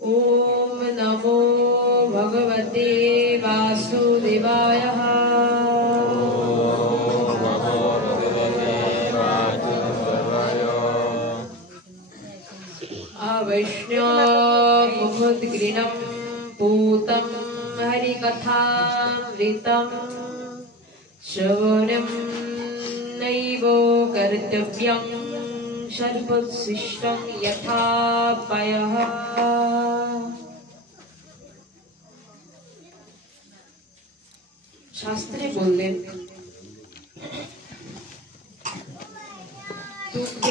ओम नमो भगवते वासुदेवाय। अवैष्णवमुद्गृणं पूतं हरिकथामृतं श्रवणं नैव कर्तव्यं सर्वशिष्टं यथा पयः। শাস্ত্রে বললেন দুগ্ধ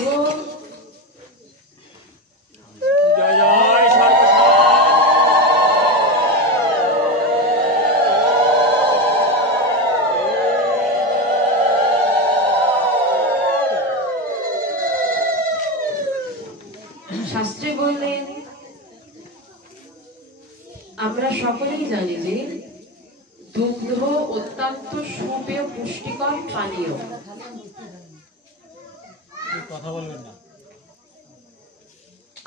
শাস্ত্রে বললেন আমরা সকলেই জানি যে দুগ্ধ অত্যন্ত সুপেয় পুষ্টিকর পানীয়।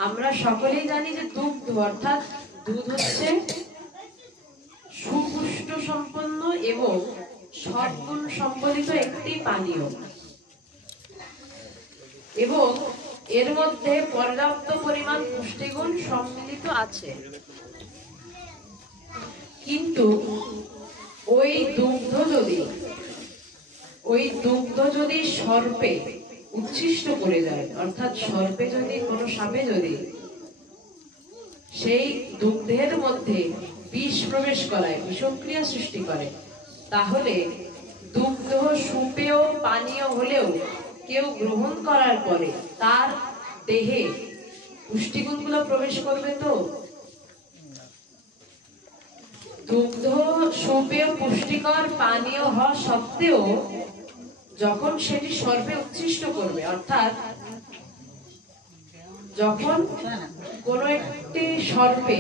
আমরা সকলেই জানি যে দুগ্ধ অর্থাৎ দুধ হচ্ছে সুপুষ্ট সম্পন্ন এবং সদ্গুণ সম্বলিত একটি পানীয় এবং এর মধ্যে পর্যাপ্ত পরিমাণ পুষ্টিগুণ সম্মিলিত আছে। কিন্তু ওই দুগ্ধ যদি সর্পে উচ্ছিষ্ট করে যায়, অর্থাৎ সর্পে যদি কোনো সাপে যদি সেই দুগ্ধের মধ্যে বিষ প্রবেশ করায়, বিষক্রিয়া সৃষ্টি করে, তাহলে দুগ্ধ সুপেয় পানীয় হলেও কেউ গ্রহণ করার পরে তার দেহে পুষ্টিগুণগুলো প্রবেশ করবে তো? দুগ্ধ সুপেয় পুষ্টিকর পানীয় হওয়া সত্ত্বেও যখন সেটি সর্পে উচ্ছিষ্ট করবে, অর্থাৎ যখন কোনো একটি সর্পে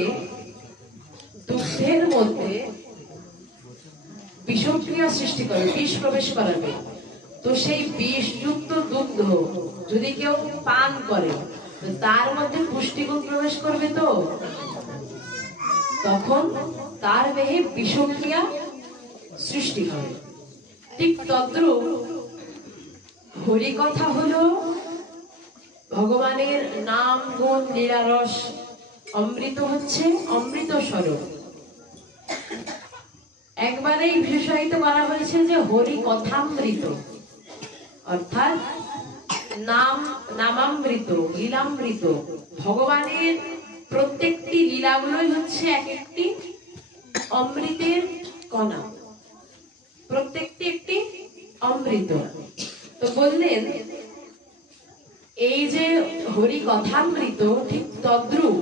দুগ্ধের মধ্যে বিষক্রিয়া সৃষ্টি করে, বিষ প্রবেশ করাবে, তো সেই বিষযুক্ত দুগ্ধ যদি কেউ পান করে তার মধ্যে পুষ্টিগুণ প্রবেশ করবে তো? তখন তার দেহে বিষক্রিয়া সৃষ্টি হবে। ঠিক তদ্রূপ হরিকথা হলো ভগবানের নাম গুণ লীলারস, অমৃত হচ্ছে অমৃত স্বরূপ। একবারেই বিশেষায়িত করা হয়েছে যে হরিকথামৃত, অর্থাৎ নামামৃত, লীলামৃত। ভগবানের প্রত্যেকটি লীলাগুলোই হচ্ছে এক একটি অমৃতের কণা, প্রত্যেকটি একটি অমৃত। তো বললেন এই যে হরি কথামৃত ঠিক তদ্রূপ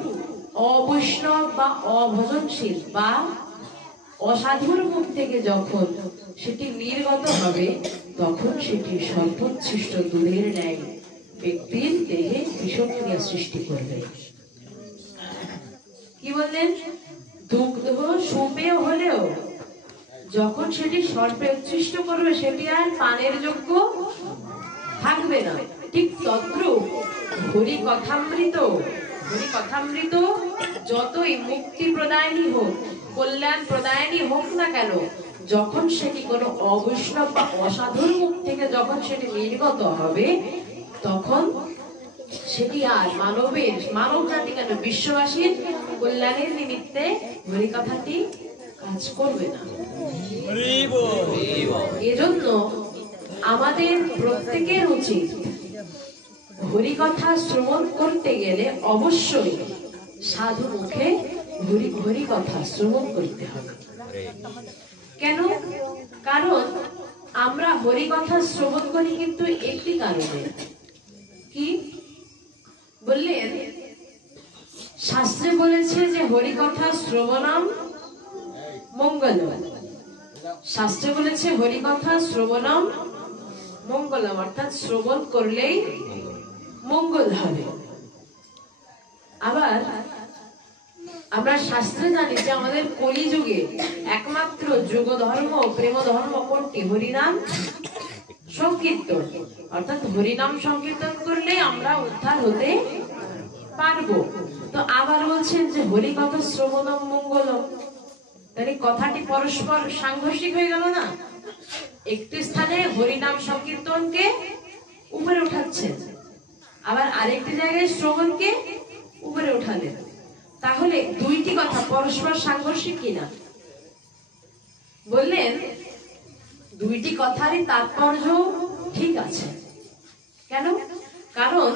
অবৈষ্ণব বা অভজনশীল বা অসাধুর মুখ থেকে যখন সেটি নির্গত হবে তখন সেটি সর্বোচ্ছিষ্ট দুধের ন্যায় ব্যক্তির দেহে বিষক্রিয়া সৃষ্টি করবে। কি বললেন? দুগ্ধ সুপেয় হলেও যখন সেটি সর্পে উচ্ছিষ্ট করবে সেটি আর পানের যোগ্য থাকবে না। ঠিক তদ্রূপ হরি কথামৃত যতই মুক্তি প্রদায়নী হোক, কল্যাণ প্রদায়নী হোক না কেন, যখন সেটি কোনো অবৈষ্ণব বা অসাধুর মুখ থেকে যখন সেটি নির্গত হবে তখন সেটি আর মানব জাতি কেন বিশ্ববাসীর কল্যাণের নিমিত্তে হরিকথাটি কাজ করবে না। এজন্য আমাদের প্রত্যেকের উচিত হরিকথা শ্রবণ করতে গেলে অবশ্যই সাধু মুখে হরিকথা শ্রবণ করতে হবে। কেন? কারণ আমরা হরিকথা শ্রবণ করি কিন্তু একটি কারণে। কি বললেন? শাস্ত্রে বলেছে যে হরিকথা শ্রবণম মঙ্গলম। শাস্ত্রে বলেছে হরিকথা শ্রবণম মঙ্গলম, অর্থাৎ শ্রবণ করলেই মঙ্গল হবে। আবার আমরা শাস্ত্রে জানি যে আমাদের কলিযুগে একমাত্র যুগ ধর্ম প্রেম ধর্ম কোনটি? হরিনাম সংকীর্তন। অর্থাৎ হরিনাম সংকীর্তন করলে আমরা উদ্ধার হতে পারবো। তো আবার বলছেন যে হরিকথা শ্রবণম মঙ্গলম, তাহলে কথাটি পরস্পর সাংঘর্ষিক হয়ে গেল না? একটি স্থানে হরিনাম সংকীর্তনকে উপরে উঠাচ্ছেন, আবার আরেকটি জায়গায় শ্রবণকে উপরে উঠালেন। তাহলে দুইটি কথা পরস্পর সাংঘর্ষিক কিনা? বললেন দুইটি কথারই তাৎপর্য ঠিক আছে। কেন? কারণ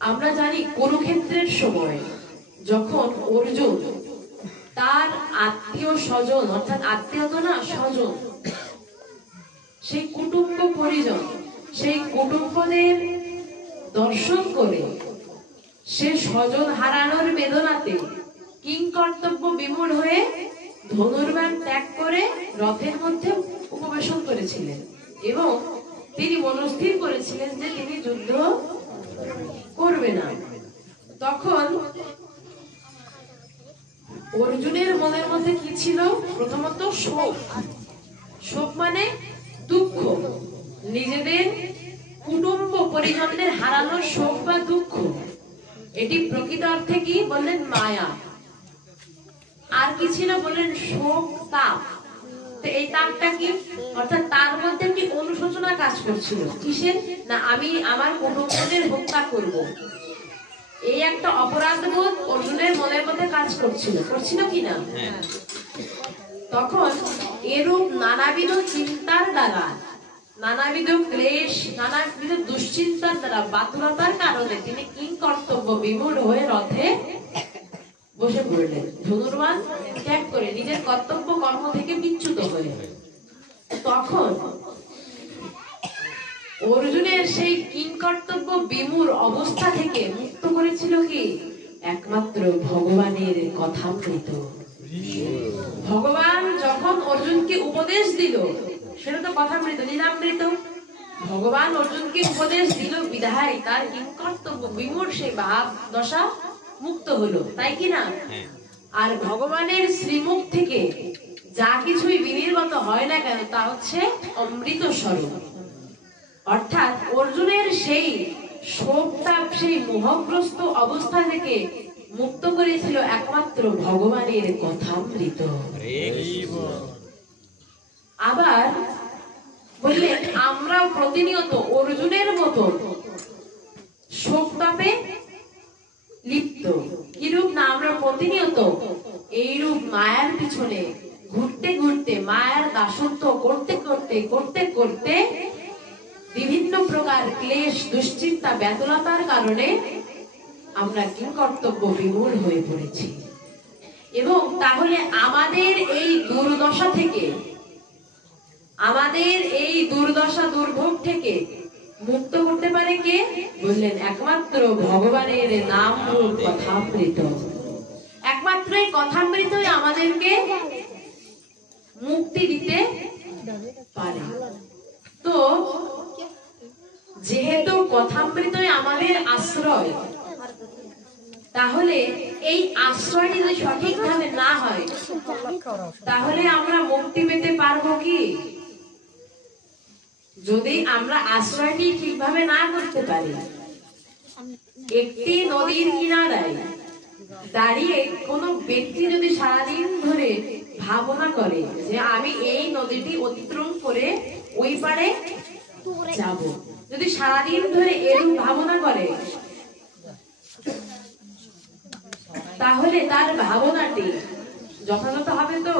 আমরা জানি কুরুক্ষেত্রের সময় যখন অর্জুন তার আত্মীয় স্বজন, অর্থাৎ আত্মীয় তো না, স্বজন, সেই কুটুম্ব পরিজন, সেই কুটুম্বদের দর্শন করে সে স্বজন হারানোর বেদনাতে কিংকর্তব্য বিমূঢ় হয়ে ধনুর্বাণ ত্যাগ করে রথের মধ্যে উপবেশন করেছিলেন এবং তিনি মনস্থির করেছিলেন যে তিনি যুদ্ধ করবে না। তখন অর্জুনের মনের মধ্যে কি ছিল? প্রথমত শোক। শোক মানে দুঃখ, নিজেদের কুটুম্ব পরিজনদের হারানোর শোক বা দুঃখ। এটি প্রকৃত অর্থে কি বললেন? মায়া। আর কি ছিল? বললেন শোক, তাপ। তো এই তাপটা কি? অর্থাৎ তার মধ্যে একটি অনুশোচনা কাজ করছিল। কিসের? না আমি আমার কুটুম্বদের হত্যা করব, এই একটা অপরাধ বোধ অর্জুনের মনের মধ্যে কাজ করছিল কিনা? তখন এরূপ নানাবিধ চিন্তার দ্বারা, নানাবিধ ক্লেশ, নানাবিধ দুশ্চিন্তার দ্বারা, বাতুলতার কারণে তিনি কিংকর্তব্য বিমূঢ় হয়ে রথে বসে পড়লেন, ধনুর্বাণ ত্যাগ করে নিজের কর্তব্য কর্ম থেকে বিচ্যুত হয়ে। তখন অর্জুনের সেই কিংকর্তব্য বিমূঢ় অবস্থা থেকে মুক্ত করেছিল কি? একমাত্র ভগবানের কথামৃত। ভগবান যখন অর্জুনকে উপদেশ দিল, সেটা তো কথামৃত, লীলামৃত। ভগবান অর্জুনকে উপদেশ দিল বিধায় তার কিংকর্তব্য বিমূঢ় সেই ভাব দশা মুক্ত হলো, তাই কি না? আর ভগবানের শ্রীমুখ থেকে যা কিছুই বিনির্গত হয় না কেন তা হচ্ছে অমৃত স্বরূপ। অর্থাৎ অর্জুনের সেই শোকতাপ, সেই মোহগ্রস্ত অবস্থা থেকে মুক্ত করেছিল একমাত্র ভগবানের কথামৃত। আবার বললেন আমরা প্রতিনিয়ত অর্জুনের মতো শোকতাপে লিপ্ত। কিরূপ? না আমরা প্রতিনিয়ত এইরূপ মায়ার পিছনে ঘুরতে ঘুরতে, মায়ার দাসত্ব করতে করতে করতে করতে বিভিন্ন প্রকার ক্লেশ, দুশ্চিন্তা, ব্যাকুলতার কারণে আমরা কিংকর্তব্য বিমূঢ় হয়ে পড়েছি। এবং তাহলে আমাদের এই দুর্দশা থেকে, আমাদের এই দুর্দশা দুর্ভোগ থেকে মুক্ত করতে পারে কে? বললেন একমাত্র ভগবানের নাম রূপ কথামৃত। একমাত্র এই কথামৃতই আমাদেরকে মুক্তি দিতে পারে। তো যেহেতু কথামৃতই আমাদের আশ্রয়, তাহলে এই আশ্রয়টি যদি সঠিকভাবে না হয় তাহলে আমরা মুক্তি পেতে পারবো কি? যদি আমরা আশ্রয়টি ঠিকভাবে না করতে পারি। একটি নদীর কিনারায় দাঁড়িয়ে কোনো ব্যক্তি যদি সারাদিন ধরে ভাবনা করে যে আমি এই নদীটি অতিক্রম করে ওই পারে যাব, যদি সারাদিন ধরে এরূপ ভাবনা করে তাহলে তার ভাবনাটি যথাযথ হবে তো?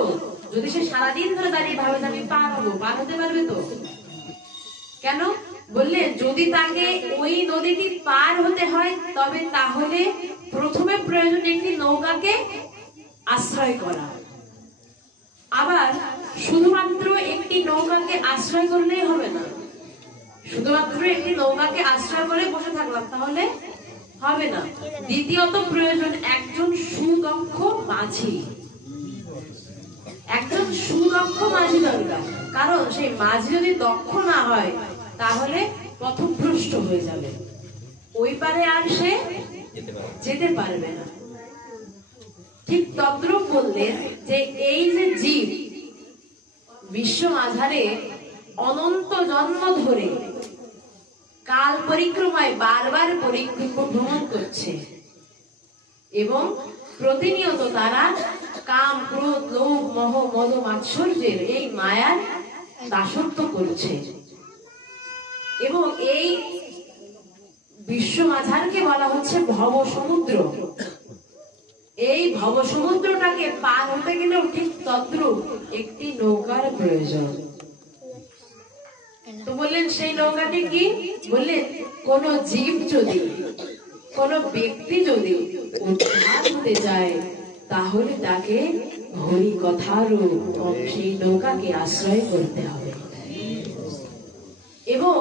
যদি সে সারাদিন ধরে দাঁড়িয়ে ভাবে যে আমি পার হবো, পার হতে পারবে তো? কেন? বললেন যদি তাকে ওই নদীটি পার হতে হয় তবে তাহলে প্রথমে প্রয়োজন একটি নৌকাকে আশ্রয় করা। আবার শুধুমাত্র একটি নৌকাকে আশ্রয় করলেই হবে না। শুধুমাত্র একটি নৌকাকে আশ্রয় করে বসে থাকলাম তাহলে হবে না। দ্বিতীয়ত প্রয়োজন একজন সুদক্ষ মাঝি। একজন সুদক্ষ মাঝি দরকার, কারণ সেই মাঝি যদি দক্ষ না হয় তাহলে পথভ্রষ্ট হয়ে যাবে, ওই পারে আর সে যেতে পারবে না। ঠিক তদ্রূপ বললেন যে এই যে জীব বিশ্ব মাঝারে অনন্ত জন্ম ধরে কাল পরিক্রমায় বারবার ভ্রমণ করছে এবং প্রতিনিয়ত তারা কাম, ক্রোধ, লোভ, মোহ, মদ, মাৎসর্যের এই মায়ার দাসত্ব করছে। এবং এই বিশ্ব মাঝারকে বলা হচ্ছে ভব সমুদ্র। এই ভব সমুদ্রটাকে পার হতে গেলেও ঠিক তদ্রূপ একটি নৌকার প্রয়োজন। তো বললেন সেই নৌকাটি কি? বললেন কোন জীব যদি, কোন ব্যক্তি যদি উদ্ধার হতে যায় তাহলে তাকে হরি কথারও সেই নৌকাকে আশ্রয় করতে হবে। এবং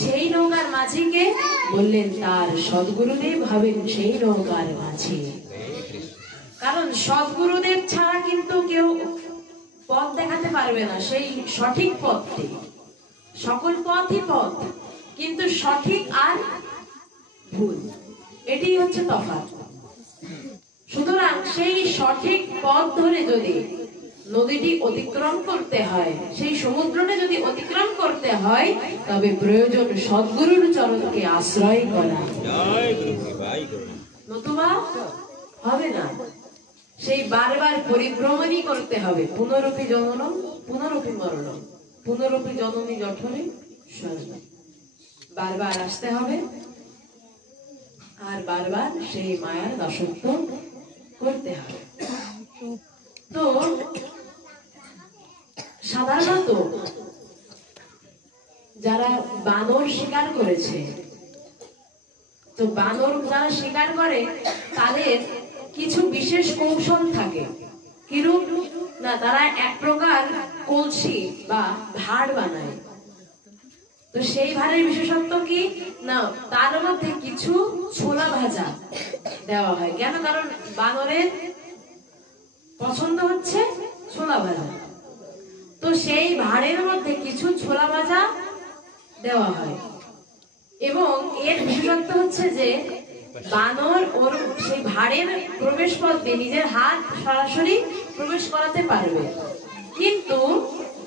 সেই নৌকার মাঝিকে বললেন তার সদ্গুরুদেব হবেন সেই নৌকার মাঝি। কারণ সদ্গুরুদেব ছাড়া কিন্তু কেউ পথ দেখাতে পারবে না, সেই সঠিক পথটি। সকল পথই পথ, কিন্তু সঠিক আর ভুল এটি হচ্ছে তফাৎ। সুতরাং সেই সঠিক পথ ধরে যদি নদীটি অতিক্রম করতে হয়, সেই সমুদ্রটা যদি অতিক্রম করতে হয়, তবে প্রয়োজন সদ্গুরুর চরণকে আশ্রয় করা, নতুবা হবে না। সেই বারবার পরিভ্রমণই করতে হবে। পুনরপি জননম পুনরপি মরণম পুনরপি জননী জঠরে স্বর্ণম। বারবার আসতে হবে আর বারবার সেই মায়ার দাসত্ব করতে হবে। তো সাধারণত যারা বানর শিকার করেছে, তো বানর যারা শিকার করে তাদের কিছু বিশেষ কৌশল থাকে। কিরূপ না, তারা এক প্রকার কলসি বা ভাড় বানায়। তো সেই ভাড়ের বিশেষত্ব কি না, তার মধ্যে কিছু ছোলা ভাজা দেওয়া হয়। কেন? কারণ বানরের পছন্দ হচ্ছে ছোলা ভাজা। তো সেই ভাড়ের মধ্যে কিছু ছোলা ভাজা দেওয়া হয়। এবং এর বিশেষত্ব হচ্ছে যে বানর ওর সেই ভাড়ের প্রবেশ পথ দিয়ে নিজের হাত সরাসরি প্রবেশ করাতে পারবে, কিন্তু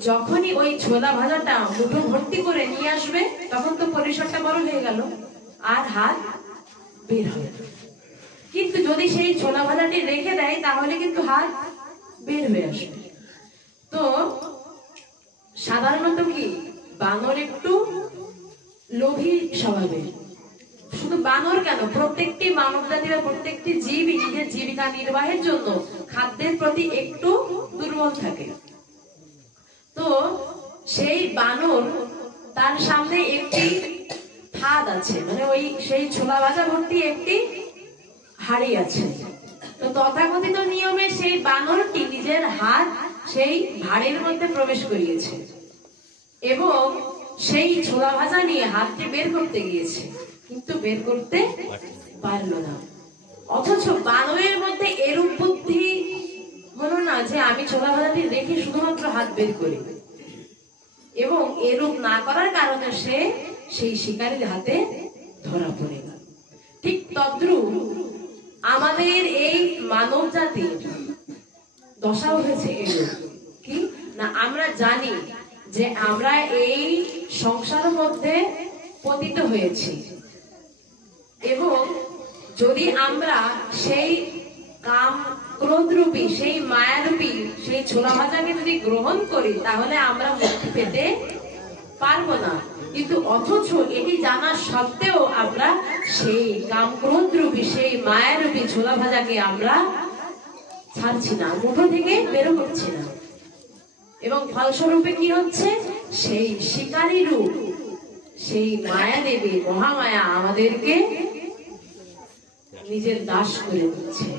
যখনই ওই ছোলা ভাজাটা মুঠো ভর্তি করে নিয়ে আসবে তখন তো পরিসরটা বড় হয়ে গেল আর হাত বের হবে। কিন্তু যদি সেই ছোলা ভাজাটি রেখে দেয় তাহলে কিন্তু হাত বের হয়ে আসবে। তো সাধারণত কি বানর একটু লোভী স্বভাবের। শুধু বানর কেন, প্রত্যেকটি মানব জাতির প্রত্যেকটি জীবই নিজের জীবিকা নির্বাহের জন্য খাদ্যের প্রতি একটু দুর্বল থাকে। তো সেই বানর তার সামনে একটি ফাঁদ আছে, মানে ওই সেই ছোলা ভাজা ভর্তি একটি হাড়ি আছে। তো তথাকথিত নিয়মে সেই বানরটি নিজের হাত সেই ভাড়ের মধ্যে প্রবেশ করিয়েছে এবং সেই ছোলা ভাজা নিয়ে হাতটি বের করতে গিয়েছে, কিন্তু বের করতে পারল না। অথচ বানরের মধ্যে এরূপ বুদ্ধি হলো না যে আমি ছোলা ভাজাটি রেখে শুধুমাত্র হাত বের করি, এবং এরূপ না করার কারণে সে সেই শিকারীর হাতে ধরা পড়ে গেল। ঠিক তদ্রূপ আমাদের এই মানব জাতির দশা হয়েছে এরূপ কি না, আমরা জানি যে আমরা এই সংসারের মধ্যে পতিত হয়েছি, এবং যদি আমরা সেই কাম ক্রোধরূপী সেই মায়ারূপী সেই ছোলা ভাজাকে যদি গ্রহণ করি তাহলে আমরা মুক্তি পেতে পারবো না। কিন্তু অথচ এটি জানা সত্ত্বেও আমরা সেই কাম ক্রোধরূপী সেই মায়ারূপী ছোলা ভাজাকে আমরা ছাড়ছি না, মুঠো থেকে বেরো করছি না। এবং ফলস্বরূপে কি হচ্ছে, সেই শিকারী রূপ সেই মায়া দেবী মহামায়া আমাদেরকে নিজের দাস করে দিচ্ছে,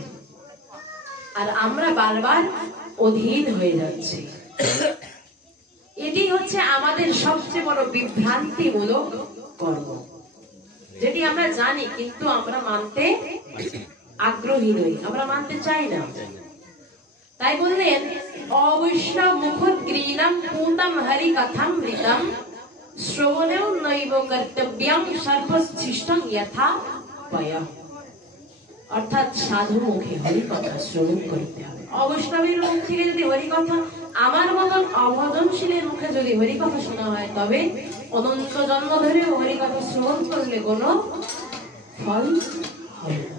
আর আমরা বারবার অধীন হয়ে যাচ্ছি। এটি হচ্ছে আমাদের সবচেয়ে বড় বিভ্রান্তিমূলক কর্ম, যেটি আমরা জানি কিন্তু আমরা মানতে আগ্রহী নই, আমরা মানতে চাই না। তাই বললেন অবৈষ্ণব মুখোদ্গ্রীণম পুতম হরি কথাম মৃতম শ্রবণেও নৈব কর্তব্যম সর্বশিষ্টম যথা পয়ঃ। অর্থাৎ সাধু মুখে হরি কথা শ্রবণ করতে হবে। অবৈষ্ণবের মুখ থেকে যদি হরি কথা, আমার মতন অবদনশীলের মুখে যদি হরি কথা শোনা হয় তবে অনন্ত জন্ম ধরে হরি কথা শ্রবণ করলে কোনো ফল হবে না।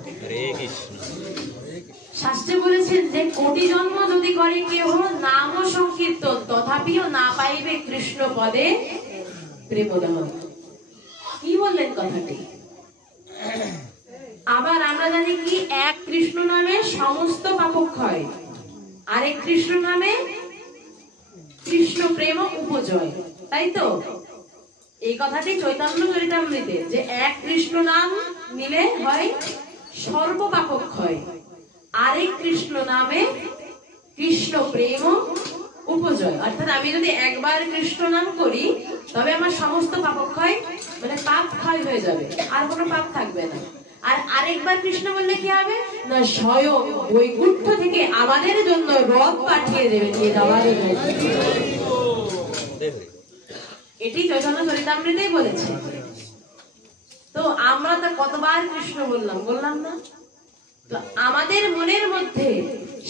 শাস্ত্রে বলেছেন যে কোটি জন্ম যদি করে কেহ নাম সংকীর্তন তথাপিও না পাইবে কৃষ্ণ পদে প্রেমদাহ। কি বললেন কথাটি? আবার আমরা জানি কি এক কৃষ্ণ নামে সমস্ত পাপক্ষয়, আরেক কৃষ্ণ নামে কৃষ্ণ প্রেম উপজয়, তাই তো? এই কথাটি চৈতন্য চরিতামৃতে যে এক কৃষ্ণ নাম নিলে হয় সর্ব পাপক্ষয়, আরেক কৃষ্ণ নামে কৃষ্ণ প্রেম উপজয়। অর্থাৎ আমি যদি একবার কৃষ্ণ নাম করি তবে আমার সমস্ত পাপক্ষয় মানে পাপ ক্ষয় হয়ে যাবে, আর কোনো পাপ থাকবে না। আর আরেকবার কৃষ্ণ বললে কি হবে না, স্বয়ং বৈকুণ্ঠ থেকে আমাদের জন্য রথ পাঠিয়ে দেবেন নিয়ে যাওয়ার জন্য। এটি চৈতন্য চরিতামৃতেই বলেছে। তো আমরা তো কতবার কৃষ্ণ বললাম না? তো আমাদের মনের মধ্যে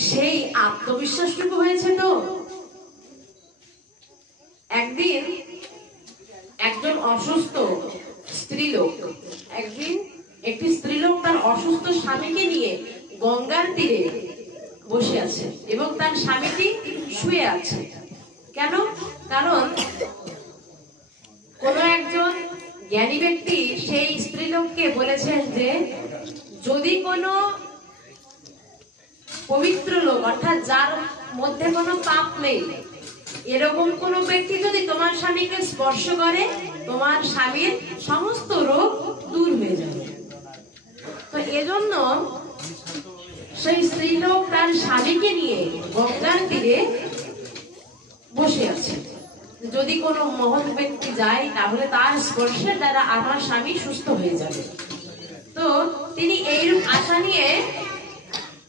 সেই আত্মবিশ্বাসটুকু হয়েছে তো? একদিন একজন অসুস্থ স্ত্রীলোক, একটি স্ত্রীলোক তার অসুস্থ স্বামীকে নিয়ে গঙ্গার তীরে বসে আছে এবং তার স্বামীটি শুয়ে আছে। কেন? কারণ কোন একজন জ্ঞানী ব্যক্তি সেই স্ত্রীলোককে বলেছেন যে যদি কোনো পবিত্র লোক অর্থাৎ যার মধ্যে কোনো পাপ নেই এরকম কোন ব্যক্তি যদি তোমার স্বামীকে স্পর্শ করে তোমার স্বামীর সমস্ত রোগ দূর হয়ে যাবে। তো এজন্য সেই স্ত্রীলোক তার স্বামীকে নিয়ে গঙ্গার তীরে বসে আছে, যদি কোনো মহৎ ব্যক্তি যায় তাহলে তার স্পর্শের দ্বারা আমার স্বামী সুস্থ হয়ে যাবে। তো তিনি এইরূপ আশা নিয়ে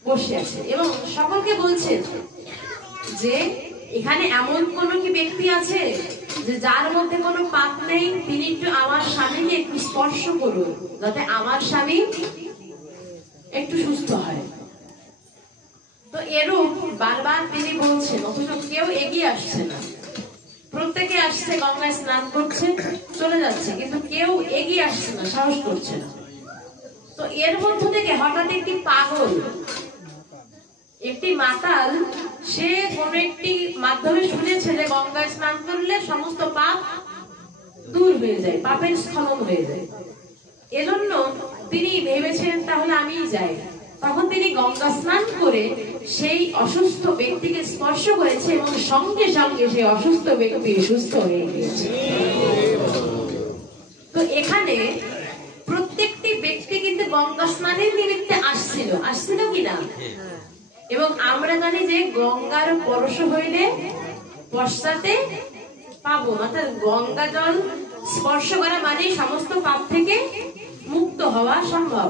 বসে আছে এবং সকলকে বলছেন যে এখানে এমন কোন কি ব্যক্তি আছে যে যার মধ্যে কোনো পাপ নেই, তিনি একটু আমার স্বামীকে একটু স্পর্শ করুন যাতে আমার স্বামী একটু সুস্থ হয়। তো এরূপ বারবার তিনি বলছেন, অথচ কেউ এগিয়ে আসছে না। প্রত্যেকে আসছে, গঙ্গায় স্নান করছে, চলে যাচ্ছে, কিন্তু কেউ এগিয়ে আসছে না, সাহস করছে না। তো এর মধ্য থেকে হঠাৎ একটি পাগল, একটি মাতাল, সে কোন একটি মাধ্যমে শুনেছে যে গঙ্গায় স্নান করলে সমস্ত পাপ দূর হয়ে যায়, পাপের স্খলন হয়ে যায়। এজন্য তিনি ভেবেছেন তাহলে আমিই যাই। তখন তিনি গঙ্গা স্নান করে সেই অসুস্থ ব্যক্তিকে স্পর্শ করেছে এবং সঙ্গে সঙ্গে সেই অসুস্থ ব্যক্তি সুস্থ হয়ে গিয়েছে। তো এখানে প্রত্যেকটি ব্যক্তি কিন্তু গঙ্গা স্নানের নিমিত্তে আসছিল কিনা? এবং আমরা জানি যে গঙ্গার পরশ হইলে পশ্চাতে পাবো, অর্থাৎ গঙ্গা জল স্পর্শ করা মানে সমস্ত পাপ থেকে মুক্ত হওয়া সম্ভব,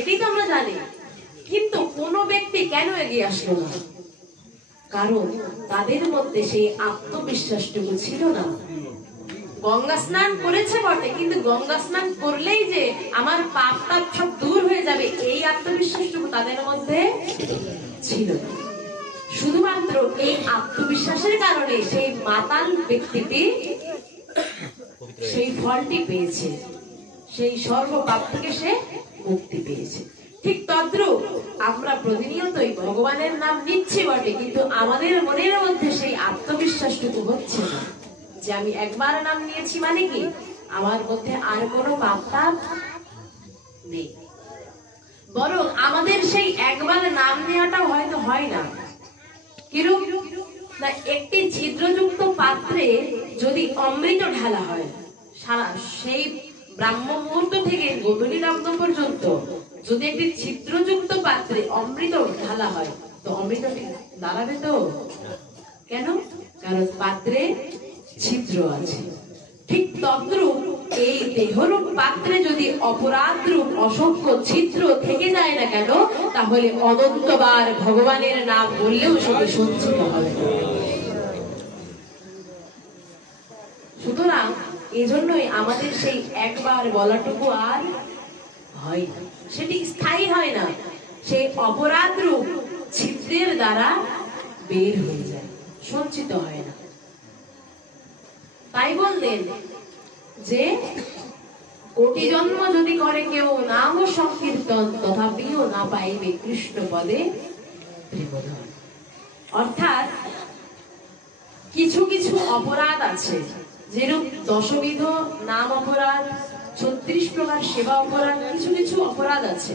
এটাই তো আমরা জানি। কিন্তু কোন ব্যক্তি কেন এগিয়ে আসলো না? কারণ তাদের মধ্যে সেই আত্মবিশ্বাসটুকু ছিল না। গঙ্গা স্নান করেছে বটে, কিন্তু গঙ্গা স্নান করলেই যে আমার পাপ তাপ সব দূর হয়ে যাবে এই আত্মবিশ্বাসটুকু তাদের মধ্যে ছিল না। শুধুমাত্র এই আত্মবিশ্বাসের কারণে সেই মাতাল ব্যক্তিটি সেই ফলটি পেয়েছে, সেই সর্বপাপ থেকে সে মুক্তি পেয়েছে। ঠিক তদ্রূপ আমরা প্রতিনিয়তই ভগবানের নাম নিচ্ছি বটে, কিন্তু আমাদের মনের মধ্যে সেই আত্মবিশ্বাসটুকু হচ্ছে না যে আমি একবার নাম নিয়েছি মানে কি আমার মধ্যে আর কোনো পাপ তাপ নেই। বরং আমাদের সেই একবার নাম নেওয়াটাও হয়তো হয় না। কিরূপ না, একটি ছিদ্রযুক্ত পাত্রে যদি অমৃত ঢালা হয়, সারা সেই ব্রাহ্ম মুহূর্ত থেকে গোধূলি লগ্ন পর্যন্ত যদি একটি ছিদ্রযুক্ত পাত্রে অমৃত ঢালা হয় তো অমৃত দাঁড়াবে তো? কেন? কারণ পাত্রে ছিদ্র আছে। ঠিক তদ্রূপ এই দেহরূপ পাত্রে যদি অপরাধ রূপ অসংখ্য ছিদ্র থেকে যায় না কেন, তাহলে অনন্তবার ভগবানের নাম বললেও সেটি সঞ্চিত হবে। সুতরাং এজন্যই আমাদের সেই একবার বলাটুকু আর হয় না, সেটি স্থায়ী হয় না, সেই অপরাধ রূপ ছিদ্রের দ্বারা বের হয়ে যায়, সঞ্চিত হয় না। তাই বললেন যে কোটি জন্ম যদি করে কেউ নাম সংকীর্তন তথাপিও না পাইবে কৃষ্ণ পদে প্রেমধন। অর্থাৎ কিছু কিছু অপরাধ আছে, যেরূপ 10 নাম অপরাধ, 36 প্রকার সেবা অপরাধ, কিছু কিছু অপরাধ আছে।